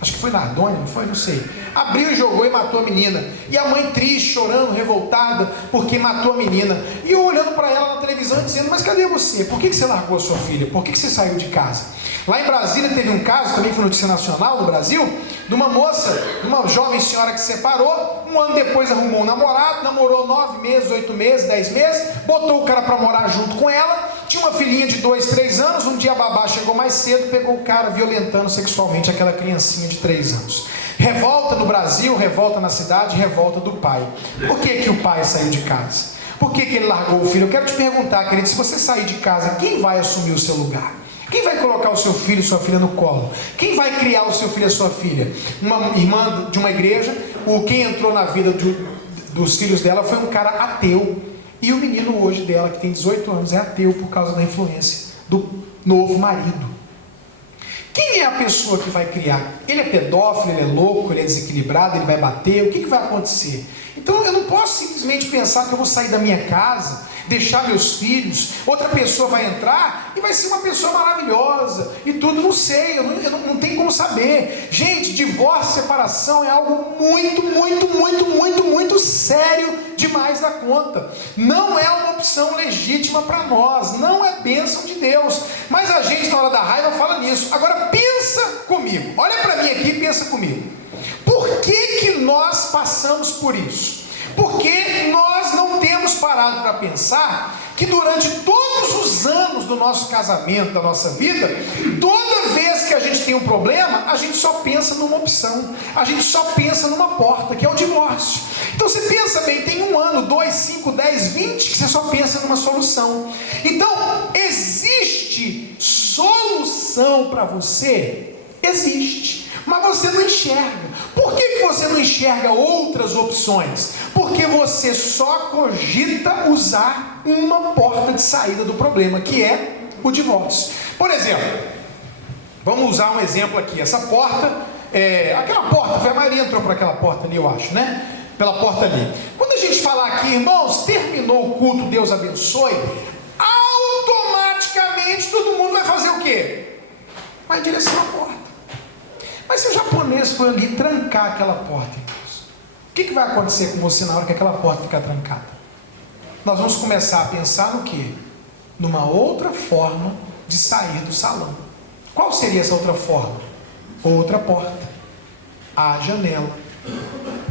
Acho que foi na Ardônia, não foi? Não sei. Abriu e jogou e matou a menina. E a mãe triste, chorando, revoltada, porque matou a menina. E eu olhando para ela na televisão e dizendo: mas cadê você? Por que você largou a sua filha? Por que você saiu de casa? Lá em Brasília teve um caso, também foi notícia nacional no Brasil, de uma moça, uma jovem senhora que se separou, 1 ano depois arrumou um namorado, namorou 9 meses, 8 meses, 10 meses, botou o cara para morar junto com ela, tinha uma filhinha de 2, 3 anos, um dia a babá chegou mais cedo, pegou o cara violentando sexualmente aquela criancinha de 3 anos. Revolta no Brasil, revolta na cidade, revolta do pai. Por que que o pai saiu de casa? Por que que ele largou o filho? Eu quero te perguntar, querido, se você sair de casa, quem vai assumir o seu lugar? Quem vai colocar o seu filho e sua filha no colo? Quem vai criar o seu filho e a sua filha? Uma irmã de uma igreja, quem entrou na vida dos filhos dela foi um cara ateu. E o menino hoje dela, que tem 18 anos, é ateu por causa da influência do novo marido. Quem é a pessoa que vai criar? Ele é pedófilo, ele é louco, ele é desequilibrado, ele vai bater, o que vai acontecer? Então eu não posso simplesmente pensar que eu vou sair da minha casa, deixar meus filhos, outra pessoa vai entrar e vai ser uma pessoa maravilhosa e tudo, não sei, eu não tenho como saber. Gente, divórcio, separação é algo muito sério demais da conta. Não é uma opção legítima para nós, não é bênção de Deus, mas a gente na hora da raiva fala nisso. Agora pensa comigo, olha para mim aqui e pensa comigo. Por que nós passamos por isso? Porque nós não temos parado para pensar que durante todos os anos do nosso casamento, da nossa vida, toda vez que a gente tem um problema, a gente só pensa numa opção, a gente só pensa numa porta, que é o divórcio. Então você pensa bem, tem 1 ano, 2, 5, 10, 20, que você só pensa numa solução. Então, existe solução para você? Existe. Mas você não enxerga. Por que você não enxerga outras opções? Porque você só cogita usar uma porta de saída do problema, que é o divórcio. Por exemplo, vamos usar um exemplo aqui. Essa porta, aquela porta, a Maria entrou por aquela porta ali, eu acho, né? Pela porta ali. Quando a gente falar aqui, irmãos, terminou o culto, Deus abençoe, automaticamente todo mundo vai fazer o quê? Vai em direção à porta. Mas se o japonês for ali trancar aquela porta, irmãos, o que vai acontecer com você na hora que aquela porta ficar trancada? Nós vamos começar a pensar no quê? Numa outra forma de sair do salão. Qual seria essa outra forma? Outra porta, a janela,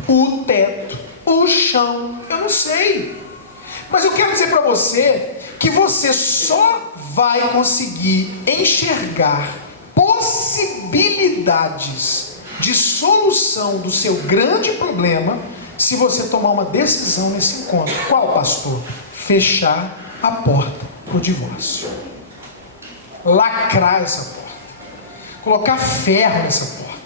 o teto, o chão, eu não sei. Mas eu quero dizer para você que você só vai conseguir enxergar possibilidades de solução do seu grande problema se você tomar uma decisão nesse encontro. Qual, pastor? Fechar a porta para o divórcio. Lacrar essa porta. Colocar ferro nessa porta.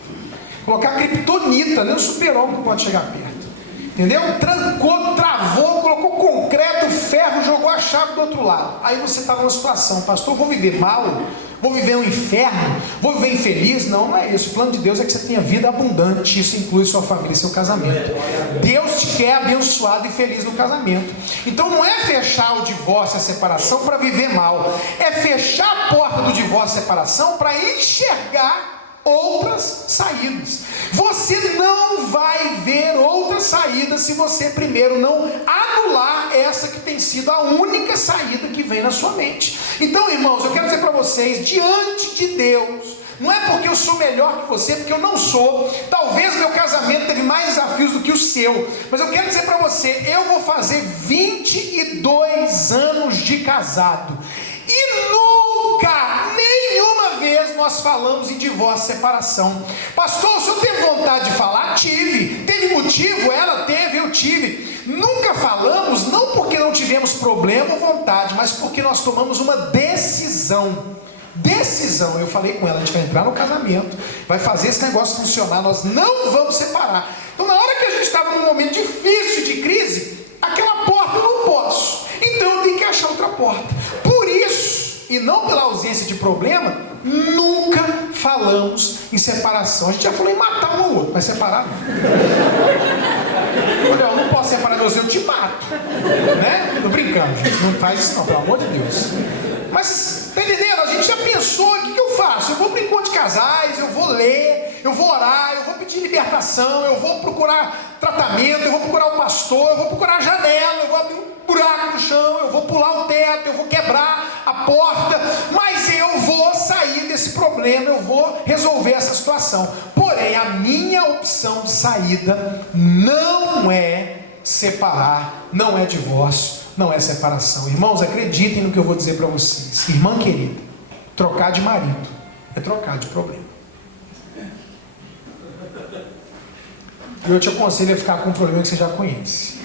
Colocar criptonita, nem o super-homem não pode chegar perto. Entendeu? Trancou, travou, colocou concreto, ferro, jogou a chave do outro lado. Aí você está numa situação, pastor, vou viver mal? Vou viver um inferno? Vou viver infeliz? Não, não é isso. O plano de Deus é que você tenha vida abundante. Isso inclui sua família e seu casamento. Deus te quer abençoado e feliz no casamento. Então não é fechar o divórcio e a separação para viver mal. É fechar a porta do divórcio e a separação para enxergar outras saídas. Você não vai ver outras saídas se você primeiro não anular essa que tem sido a única saída que vem na sua mente. Então, irmãos, eu quero dizer para vocês, diante de Deus, não é porque eu sou melhor que você, porque eu não sou. Talvez meu casamento teve mais desafios do que o seu, mas eu quero dizer para você, eu vou fazer 22 anos de casado e nunca, nenhuma vez nós falamos em divórcio e separação. Pastor, o senhor teve vontade de falar? Tive. Teve motivo? Ela teve, eu tive. Nunca falamos, não porque não tivemos problema ou vontade, mas porque nós tomamos uma decisão. Eu falei com ela, a gente vai entrar no casamento, vai fazer esse negócio funcionar, nós não vamos separar. Então na hora que a gente estava num momento difícil de crise, aquela porta eu não posso, então eu tenho que achar outra porta. Por isso, e não pela ausência de problema, nunca falamos em separação. A gente já falou em matar um ao outro, mas separar não. Olha, eu não posso separar você, eu te mato, né? Tô brincando, gente, não faz isso não, pelo amor de Deus. Mas, tá entendendo? A gente já pensou, o que eu faço? Eu vou para o encontro de casais, eu vou ler, eu vou orar, eu vou pedir libertação, eu vou procurar tratamento, eu vou procurar o pastor, eu vou procurar a janela, eu vou abrir um buraco no chão, eu vou pular o teto, eu vou quebrar a porta, mas eu vou sair desse problema, eu vou resolver essa situação. Porém, a minha opção de saída não é separar, não é divórcio, não é separação. Irmãos, acreditem no que eu vou dizer para vocês. Irmã querida, trocar de marido é trocar de problema. Eu te aconselho a ficar com um problema que você já conhece.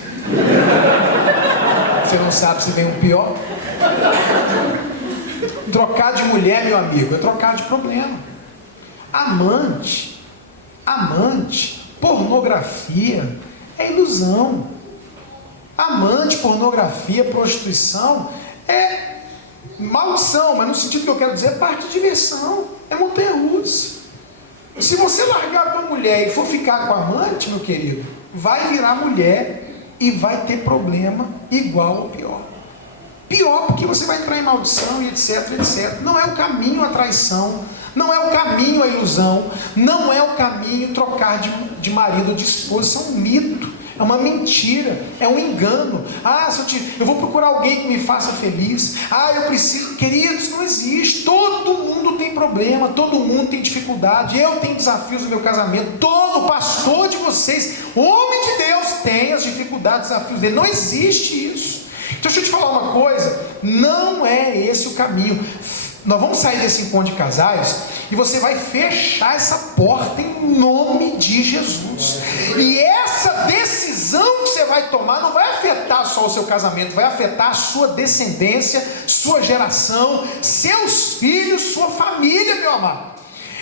Você não sabe se vem um pior. Trocar de mulher, meu amigo, é trocar de problema. Amante, pornografia, é ilusão. Amante, pornografia, prostituição é maldição, mas no sentido que eu quero dizer, é parte de diversão, é montanha-russa. Se você largar a tua mulher e for ficar com a amante, meu querido, vai virar mulher e vai ter problema igual ou pior. Pior porque você vai entrar em maldição e etc, etc. Não é o caminho a traição, não é o caminho a ilusão, não é o caminho trocar de marido ou de esposa, isso é um mito, é uma mentira, é um engano. Eu vou procurar alguém que me faça feliz, eu preciso, queridos, não existe. Todo mundo tem problema, todo mundo tem dificuldade, eu tenho desafios no meu casamento, todo pastor de vocês, homem de Deus, tem as dificuldades, desafios dele, não existe isso. Então deixa eu te falar uma coisa, não é esse o caminho. Nós vamos sair desse encontro de casais e você vai fechar essa porta em nome de Jesus. E essa decisão que você vai tomar não vai afetar só o seu casamento, vai afetar a sua descendência, sua geração, seus filhos, sua família, meu amado.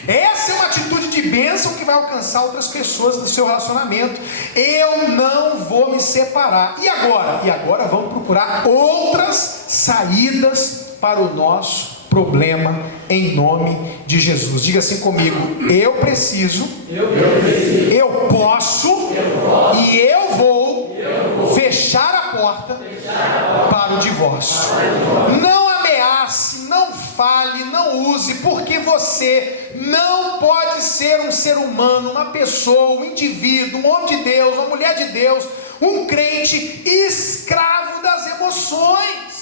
Essa é uma atitude de bênção que vai alcançar outras pessoas do seu relacionamento. Eu não vou me separar. E agora? E agora vamos procurar outras saídas para o nosso problema, em nome de Jesus. Diga assim comigo: eu preciso, eu posso e eu vou fechar a porta para o divórcio. Não ameace, não fale, não use, porque você não pode ser um ser humano, uma pessoa, um indivíduo, um homem de Deus, uma mulher de Deus, um crente escravo das emoções,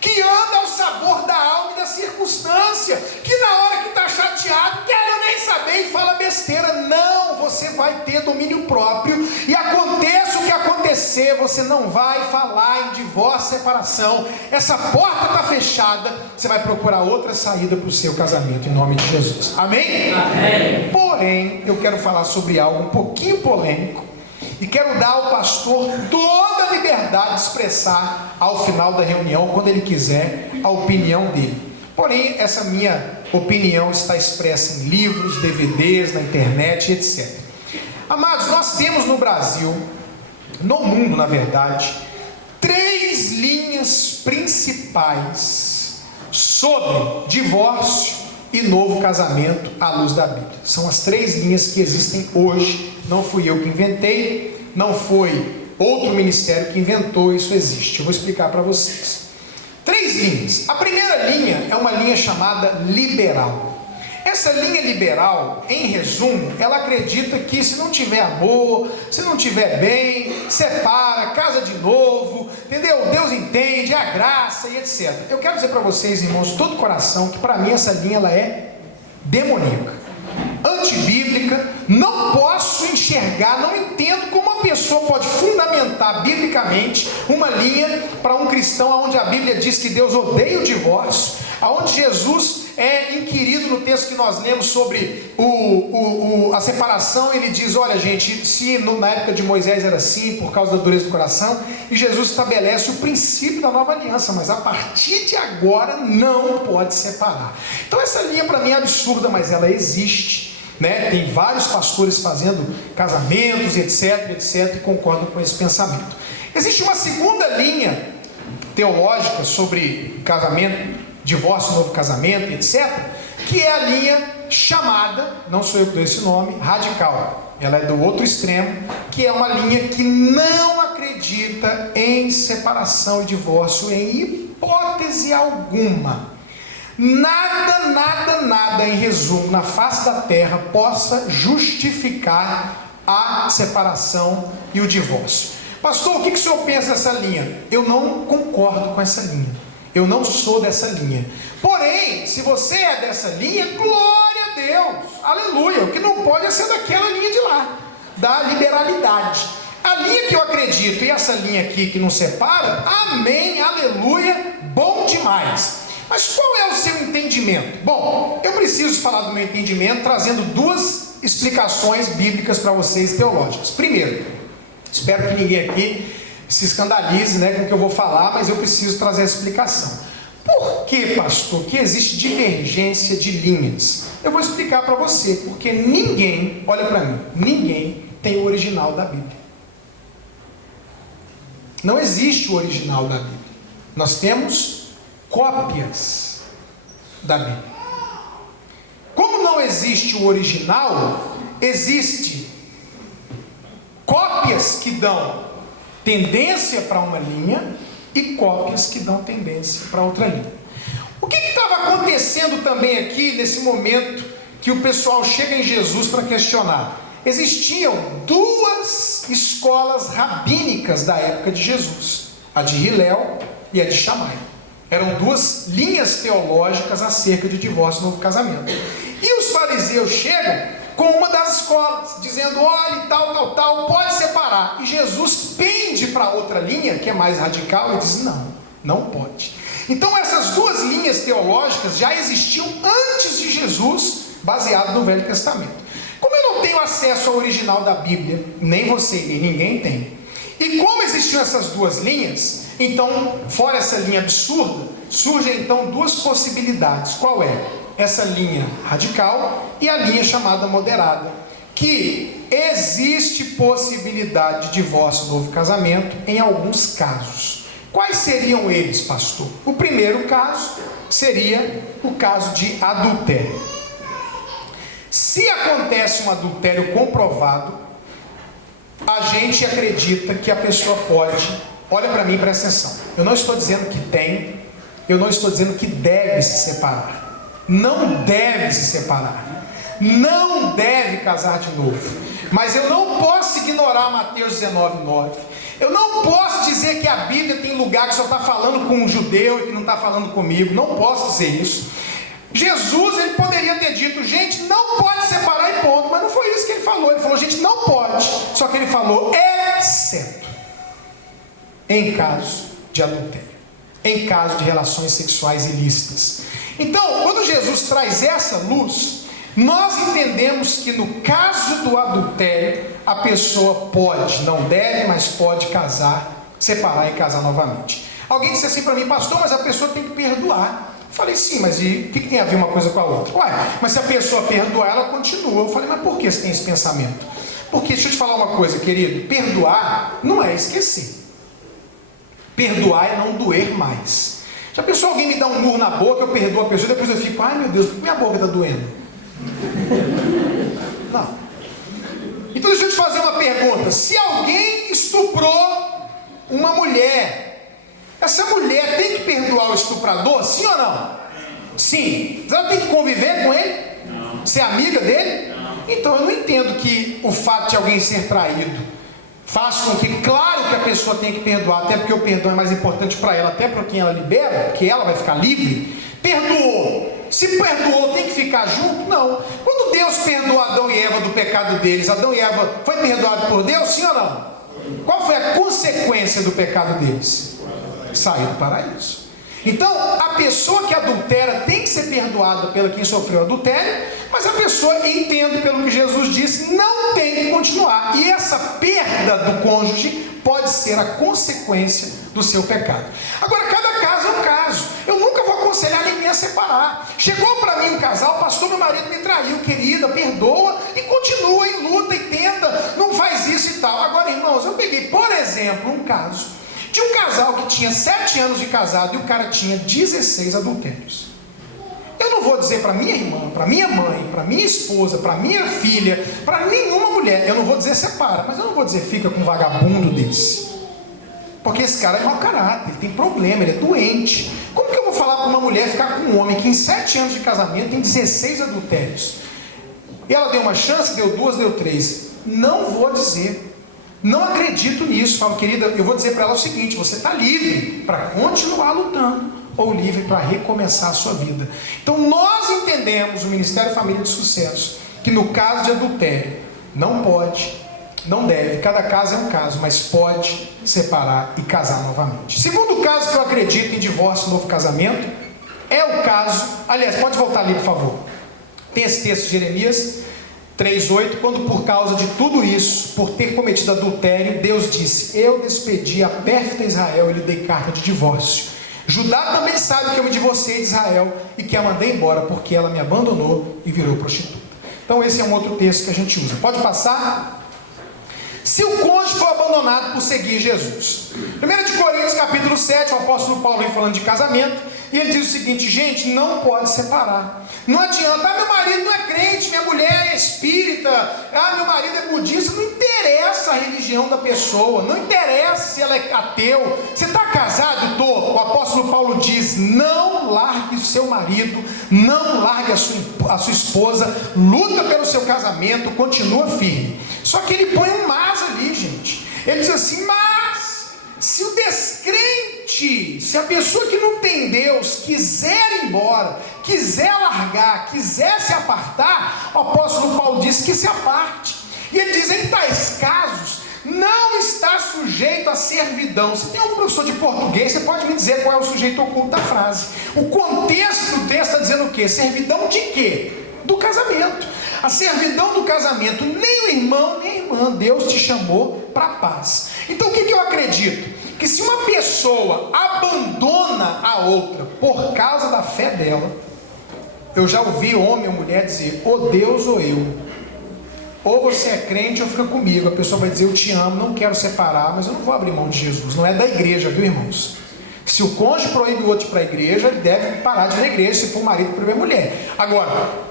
que anda ao sabor da alma e da circunstância, que na hora que está chateado, quero nem saber e fala besteira. Não, você vai ter domínio próprio, e aconteça o que acontecer, você não vai falar em divórcio, separação. Essa porta está fechada, você vai procurar outra saída para o seu casamento, em nome de Jesus. Amém? Amém. Porém, eu quero falar sobre algo um pouquinho polêmico, e quero dar ao pastor toda a liberdade de expressar ao final da reunião, quando ele quiser, a opinião dele. Porém, essa minha opinião está expressa em livros, DVDs, na internet, etc. Amados, nós temos no Brasil, no mundo na verdade, 3 linhas principais sobre divórcio e novo casamento à luz da Bíblia. São as 3 linhas que existem hoje. Não fui eu que inventei, não foi outro ministério que inventou, isso existe. Eu vou explicar para vocês. 3 linhas. A primeira linha é uma linha chamada liberal. Essa linha liberal, em resumo, ela acredita que se não tiver amor, se não tiver bem, separa, casa de novo, entendeu? Deus entende, é a graça e etc. Eu quero dizer para vocês, irmãos, de todo o coração, que para mim essa linha ela é demoníaca, antibíblica. Não posso enxergar, não entendo como uma pessoa pode fundamentar biblicamente uma linha para um cristão onde a Bíblia diz que Deus odeia o divórcio, aonde Jesus é inquirido no texto que nós lemos sobre a separação. Ele diz: olha gente, se na época de Moisés era assim, por causa da dureza do coração, e Jesus estabelece o princípio da nova aliança, mas a partir de agora não pode separar. Então essa linha para mim é absurda, mas ela existe, né? Tem vários pastores fazendo casamentos, etc, etc, e concordam com esse pensamento. Existe uma segunda linha teológica sobre casamento, divórcio, novo casamento, etc, que é a linha chamada, não sou eu que dou esse nome, radical. Ela é do outro extremo, que é uma linha que não acredita em separação e divórcio em hipótese alguma. Nada, em resumo, na face da terra possa justificar a separação e o divórcio. Pastor, o que o senhor pensa dessa linha? Eu não concordo com essa linha. Eu não sou dessa linha. Porém, se você é dessa linha, glória a Deus, aleluia. O que não pode é ser daquela linha de lá, da liberalidade. A linha que eu acredito e essa linha aqui que não separa, amém, aleluia, bom demais. Mas qual é o seu entendimento? Bom, eu preciso falar do meu entendimento trazendo 2 explicações bíblicas para vocês, teológicas. Primeiro, espero que ninguém aqui se escandalize, com o que eu vou falar, mas eu preciso trazer essa explicação. Por que, pastor, que existe divergência de linhas? Eu vou explicar para você, porque ninguém, olha para mim, ninguém tem o original da Bíblia. Não existe o original da Bíblia. Nós temos cópias da Bíblia. Como não existe o original, existe cópias que dão tendência para uma linha e cópias que dão tendência para outra linha. O que estava acontecendo também aqui nesse momento que o pessoal chega em Jesus para questionar? Existiam duas escolas rabínicas da época de Jesus, a de Hillel e a de Shammai. Eram duas linhas teológicas acerca de divórcio e novo casamento. E os fariseus chegam com uma das escolas, dizendo, olha, tal, pode separar. E Jesus pende para outra linha, que é mais radical, e diz, não pode. Então essas duas linhas teológicas já existiam antes de Jesus, baseado no Velho Testamento. Como eu não tenho acesso ao original da Bíblia, nem você, nem ninguém tem, e como existiam essas duas linhas, então, fora essa linha absurda, surgem então duas possibilidades. Qual é? Essa linha radical e a linha chamada moderada, que existe possibilidade de divórcio e novo casamento em alguns casos. Quais seriam eles, pastor? O primeiro caso seria o caso de adultério. Se acontece um adultério comprovado, a gente acredita que a pessoa pode, olha para mim, presta atenção, eu não estou dizendo que tem, eu não estou dizendo que deve se separar. Não deve se separar, não deve casar de novo, mas eu não posso ignorar Mateus 19:9, eu não posso dizer que a Bíblia tem lugar que só está falando com um judeu e que não está falando comigo, não posso dizer isso. Jesus, ele poderia ter dito, gente, não pode separar e ponto, mas não foi isso que ele falou, gente, não pode, só que ele falou, exceto em caso de adultério, em caso de relações sexuais ilícitas. Então, quando Jesus traz essa luz, nós entendemos que no caso do adultério, a pessoa pode, não deve, mas pode casar, separar e casar novamente. Alguém disse assim para mim, pastor, mas a pessoa tem que perdoar. Eu falei, sim, mas e o que tem a ver uma coisa com a outra? Mas se a pessoa perdoar, ela continua. Eu falei, mas por que você tem esse pensamento? Porque, deixa eu te falar uma coisa, querido, perdoar não é esquecer. Perdoar é não doer mais. Já pensou alguém me dá um murro na boca, eu perdoo a pessoa, depois eu fico, ai meu Deus, por que minha boca está doendo? Não. Então deixa eu te fazer uma pergunta. Se alguém estuprou uma mulher, essa mulher tem que perdoar o estuprador, sim ou não? Sim. Ela tem que conviver com ele? Não. Ser amiga dele? Não. Então eu não entendo que o fato de alguém ser traído faz com que, claro que a pessoa tem que perdoar, até porque o perdão é mais importante para ela, até para quem ela libera, porque ela vai ficar livre. Perdoou. Se perdoou, tem que ficar junto? Não. Quando Deus perdoou Adão e Eva do pecado deles, Adão e Eva foi perdoado por Deus, sim ou não? Qual foi a consequência do pecado deles? Sair do paraíso. Então, a pessoa que adultera tem que ser perdoada pela quem sofreu adultério, mas a pessoa, entendo pelo que Jesus disse, não tem que continuar. E essa perda do cônjuge pode ser a consequência do seu pecado. Agora, cada caso é um caso. Eu nunca vou aconselhar ninguém a separar. Chegou para mim um casal, pastor, meu marido me traiu, querida, perdoa, e continua, e luta, e tenta, não faz isso e tal. Agora, irmãos, eu peguei, por exemplo, um caso de um casal que tinha 7 anos de casado e o cara tinha 16 adultérios. Eu não vou dizer para minha irmã, para minha mãe, para minha esposa, para minha filha, para nenhuma mulher, eu não vou dizer separa, mas eu não vou dizer fica com um vagabundo desse, porque esse cara é mau caráter, ele tem problema, ele é doente. Como que eu vou falar para uma mulher ficar com um homem que em 7 anos de casamento tem 16 adultérios? E ela deu uma chance, deu 2, deu 3. Não vou dizer. Não acredito nisso. Falo, querida, eu vou dizer para ela o seguinte: você está livre para continuar lutando ou livre para recomeçar a sua vida. Então nós entendemos, o Ministério Família de Sucesso, que no caso de adultério não pode, não deve, cada caso é um caso, mas pode separar e casar novamente. Segundo caso que eu acredito em divórcio e novo casamento é o caso, aliás, pode voltar ali por favor, tem esse texto de Jeremias, 3:8, quando por causa de tudo isso, por ter cometido adultério, Deus disse: eu despedi a pérfida Israel e lhe dei carta de divórcio. Judá também sabe que eu me divorciei de Israel e que a mandei embora, porque ela me abandonou e virou prostituta. Então esse é um outro texto que a gente usa. Pode passar? Se o cônjuge for abandonado por seguir Jesus. 1 Coríntios capítulo 7, o apóstolo Paulo vem falando de casamento, e ele diz o seguinte: gente, não pode separar. Não adianta, meu marido não é crente, minha mulher é espírita, meu marido é budista. Não interessa a religião da pessoa, não interessa se ela é ateu. Você está casado? O apóstolo Paulo diz: não largue o seu marido, não largue a sua esposa, luta pelo seu casamento, continua firme. Só que ele põe um mas ali, gente. Ele diz assim: mas se o descrente, se a pessoa que não tem Deus quiser ir embora, quiser largar, quiser se apartar, o apóstolo Paulo diz que se aparte. E ele diz: em tais casos não está sujeito à servidão. Se tem algum professor de português, você pode me dizer qual é o sujeito oculto da frase. O contexto do texto está dizendo o quê? Servidão de quê? Do casamento. A servidão do casamento, nem o irmão nem a irmã, Deus te chamou para a paz. Então o que eu acredito? Que se uma pessoa abandona a outra por causa da fé dela, eu já ouvi homem ou mulher dizer: ou Deus ou eu, ou você é crente ou fica comigo. A pessoa vai dizer: eu te amo, não quero separar, mas eu não vou abrir mão de Jesus. Não é da igreja, viu, irmãos? Se o cônjuge proíbe o outro para a igreja, ele deve parar de ir na igreja, se for marido proibir a mulher. Agora,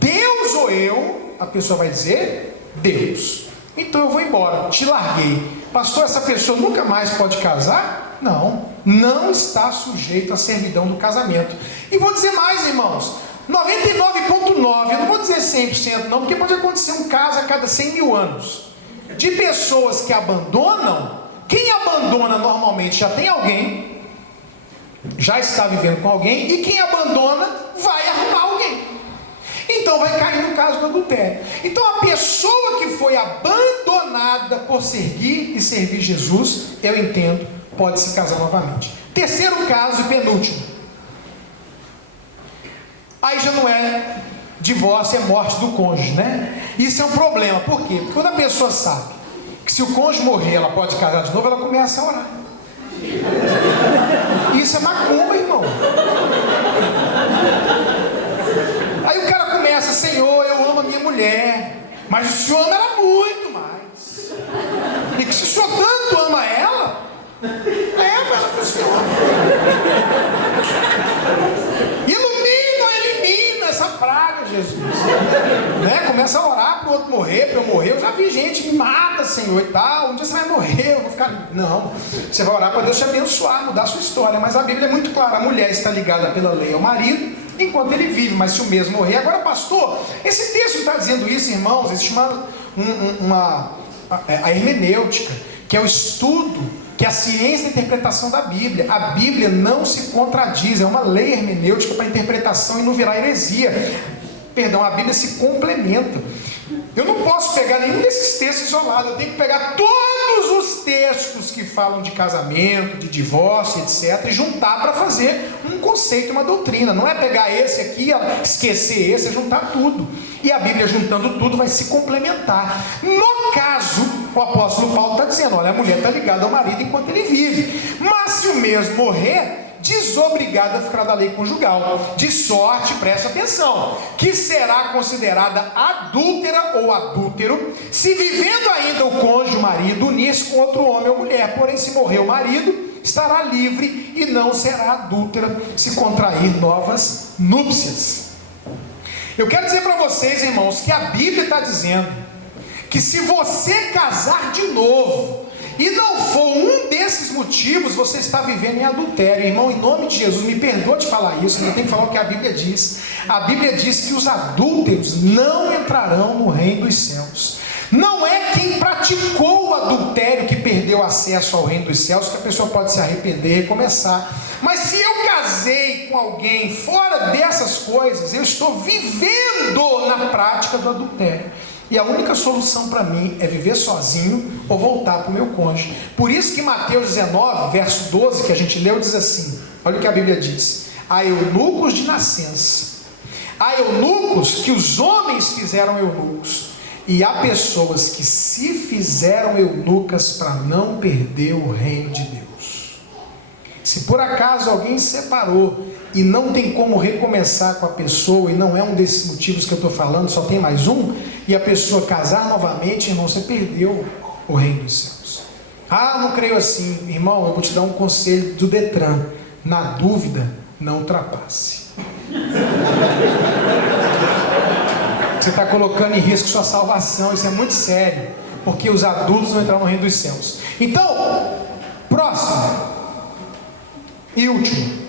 Deus ou eu, a pessoa vai dizer: Deus. Então eu vou embora, te larguei. Pastor, essa pessoa nunca mais pode casar? Não, não está sujeito à servidão do casamento. E vou dizer mais, irmãos, 99,9%, eu não vou dizer 100% não, porque pode acontecer um caso a cada 100 mil anos, de pessoas que abandonam. Quem abandona normalmente já tem alguém, já está vivendo com alguém, e quem abandona vai arrumar alguém. Então vai cair no caso do adultério. Então a pessoa que foi abandonada por seguir e servir Jesus, eu entendo, pode se casar novamente. Terceiro caso e penúltimo. Aí já não é divórcio, é morte do cônjuge, né? Isso é um problema. Por quê? Porque quando a pessoa sabe que se o cônjuge morrer, ela pode casar de novo, ela começa a orar. Isso é macumba, irmão. Aí o cara começa: Senhor, eu amo a minha mulher, mas o Senhor ama ela muito mais. E que se o Senhor tanto ama ela, leva ela para o Senhor. Elimina essa praga, Jesus. Né? Começa a orar para o outro morrer, para eu morrer. Eu já vi gente: me mata, Senhor, e tal. Um dia você vai morrer, eu vou ficar... Não, você vai orar para Deus te abençoar, mudar a sua história. Mas a Bíblia é muito clara: a mulher está ligada pela lei ao marido enquanto ele vive, mas se o mesmo morrer... Agora, pastor, esse texto está dizendo isso, irmãos. Existe a hermenêutica, que é o estudo, que é a ciência da interpretação da Bíblia. A Bíblia não se contradiz, é uma lei hermenêutica para interpretação e não virar heresia. Perdão, a Bíblia se complementa. Eu não posso pegar nenhum desses textos isolados, eu tenho que pegar todos os textos que falam de casamento, de divórcio, etc., e juntar para fazer um conceito, uma doutrina. Não é pegar esse aqui, esquecer esse, é juntar tudo. E a Bíblia, juntando tudo, vai se complementar. No caso, o apóstolo Paulo está dizendo: olha, a mulher está ligada ao marido enquanto ele vive, mas se o mesmo morrer, desobrigada a ficar da lei conjugal, de sorte, presta atenção, que será considerada adúltera ou adúltero, se vivendo ainda o cônjuge, o marido, unir-se com outro homem ou mulher. Porém, se morrer o marido, estará livre e não será adúltera se contrair novas núpcias. Eu quero dizer para vocês, irmãos, que a Bíblia está dizendo que se você casar de novo e não for um desses motivos, você está vivendo em adultério. Irmão, em nome de Jesus, me perdoa de falar isso, eu tenho que falar o que a Bíblia diz. A Bíblia diz que os adúlteros não entrarão no reino dos céus. Não é quem praticou o adultério que perdeu acesso ao reino dos céus, que a pessoa pode se arrepender e recomeçar. Mas se eu casei com alguém fora dessas coisas, eu estou vivendo na prática do adultério. E a única solução para mim é viver sozinho ou voltar para o meu cônjuge. Por isso que Mateus 19, verso 12, que a gente leu, diz assim: olha o que a Bíblia diz: a eunucos de nascença, Há eunucos que os homens fizeram eunucos, e há pessoas que se fizeram eunucas para não perder o reino de Deus. Se por acaso alguém separou e não tem como recomeçar com a pessoa, e não é um desses motivos que eu estou falando, só tem mais um, e a pessoa casar novamente, irmão, você perdeu o reino dos céus. Ah, não creio assim. Irmão, eu vou te dar um conselho do Detran: na dúvida, não ultrapasse. Você está colocando em risco sua salvação, isso é muito sério, porque os adultos vão entrar no reino dos céus. Então, próximo e último: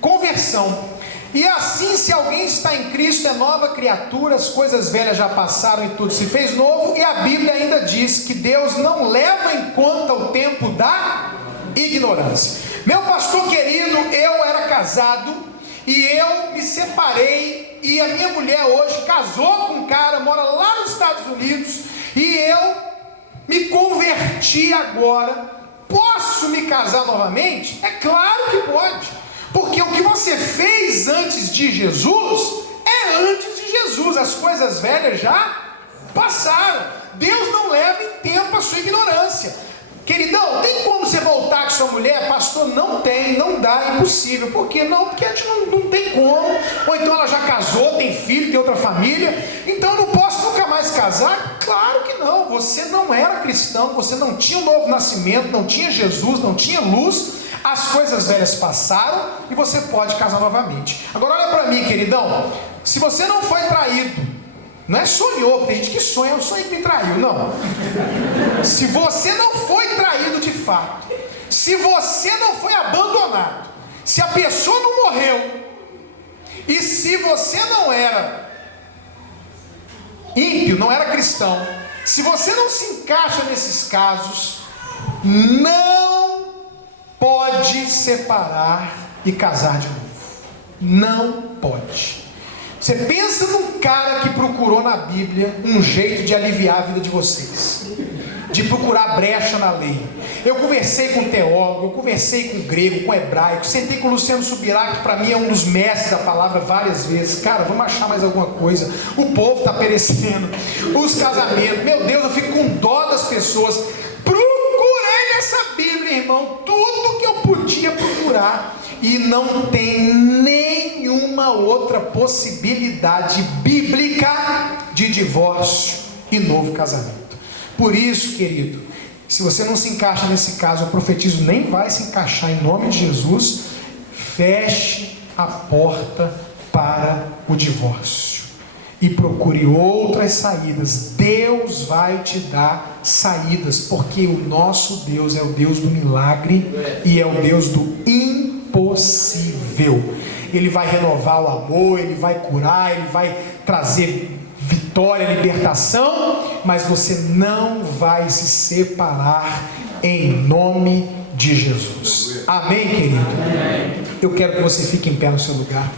conversão. E assim, se alguém está em Cristo, é nova criatura, as coisas velhas já passaram e tudo se fez novo. E a Bíblia ainda diz que Deus não leva em conta o tempo da ignorância. Meu pastor querido, eu era casado e eu me separei, e a minha mulher hoje casou com um cara, mora lá nos Estados Unidos, e eu me converti agora. Posso me casar novamente? É claro que pode. Porque o que você fez antes de Jesus é antes de Jesus. As coisas velhas já passaram. Deus não leva em tempo a sua ignorância. Queridão, tem como você voltar com sua mulher? Pastor, não tem, não dá, é impossível. Por quê? Não, porque a gente não tem como. Ou então ela já casou, tem filho, tem outra família. Então eu não posso nunca mais casar? Claro que não. Você não era cristão, você não tinha um novo nascimento, não tinha Jesus, não tinha luz. As coisas velhas passaram e você pode casar novamente. Agora olha para mim, queridão. Se você não foi traído, não é sonhou, tem gente que sonha, eu sonhei que me traiu, não. Se você não foi traído de fato, se você não foi abandonado, se a pessoa não morreu, e se você não era ímpio, não era cristão, se você não se encaixa nesses casos, não pode separar e casar de novo. Não pode. Você pensa num cara que procurou na Bíblia um jeito de aliviar a vida de vocês, de procurar brecha na lei. Eu conversei com teólogo, eu conversei com grego, com hebraico, sentei com o Luciano Subirá, que para mim é um dos mestres da palavra, várias vezes. Cara, vamos achar mais alguma coisa. O povo está perecendo, os casamentos, meu Deus, eu fico com dó das pessoas. Procurei nessa Bíblia, irmão, tudo que eu podia procurar, e não tem nenhuma outra possibilidade bíblica de divórcio e novo casamento. Por isso, querido, se você não se encaixa nesse caso, eu profetizo, nem vai se encaixar, em nome de Jesus. Feche a porta para o divórcio e procure outras saídas. Deus vai te dar saídas, porque o nosso Deus é o Deus do milagre e é o Deus do impossível. Ele vai renovar o amor, ele vai curar, ele vai trazer vitória, libertação, mas você não vai se separar em nome de Jesus. Amém, querido? Eu quero que você fique em pé no seu lugar.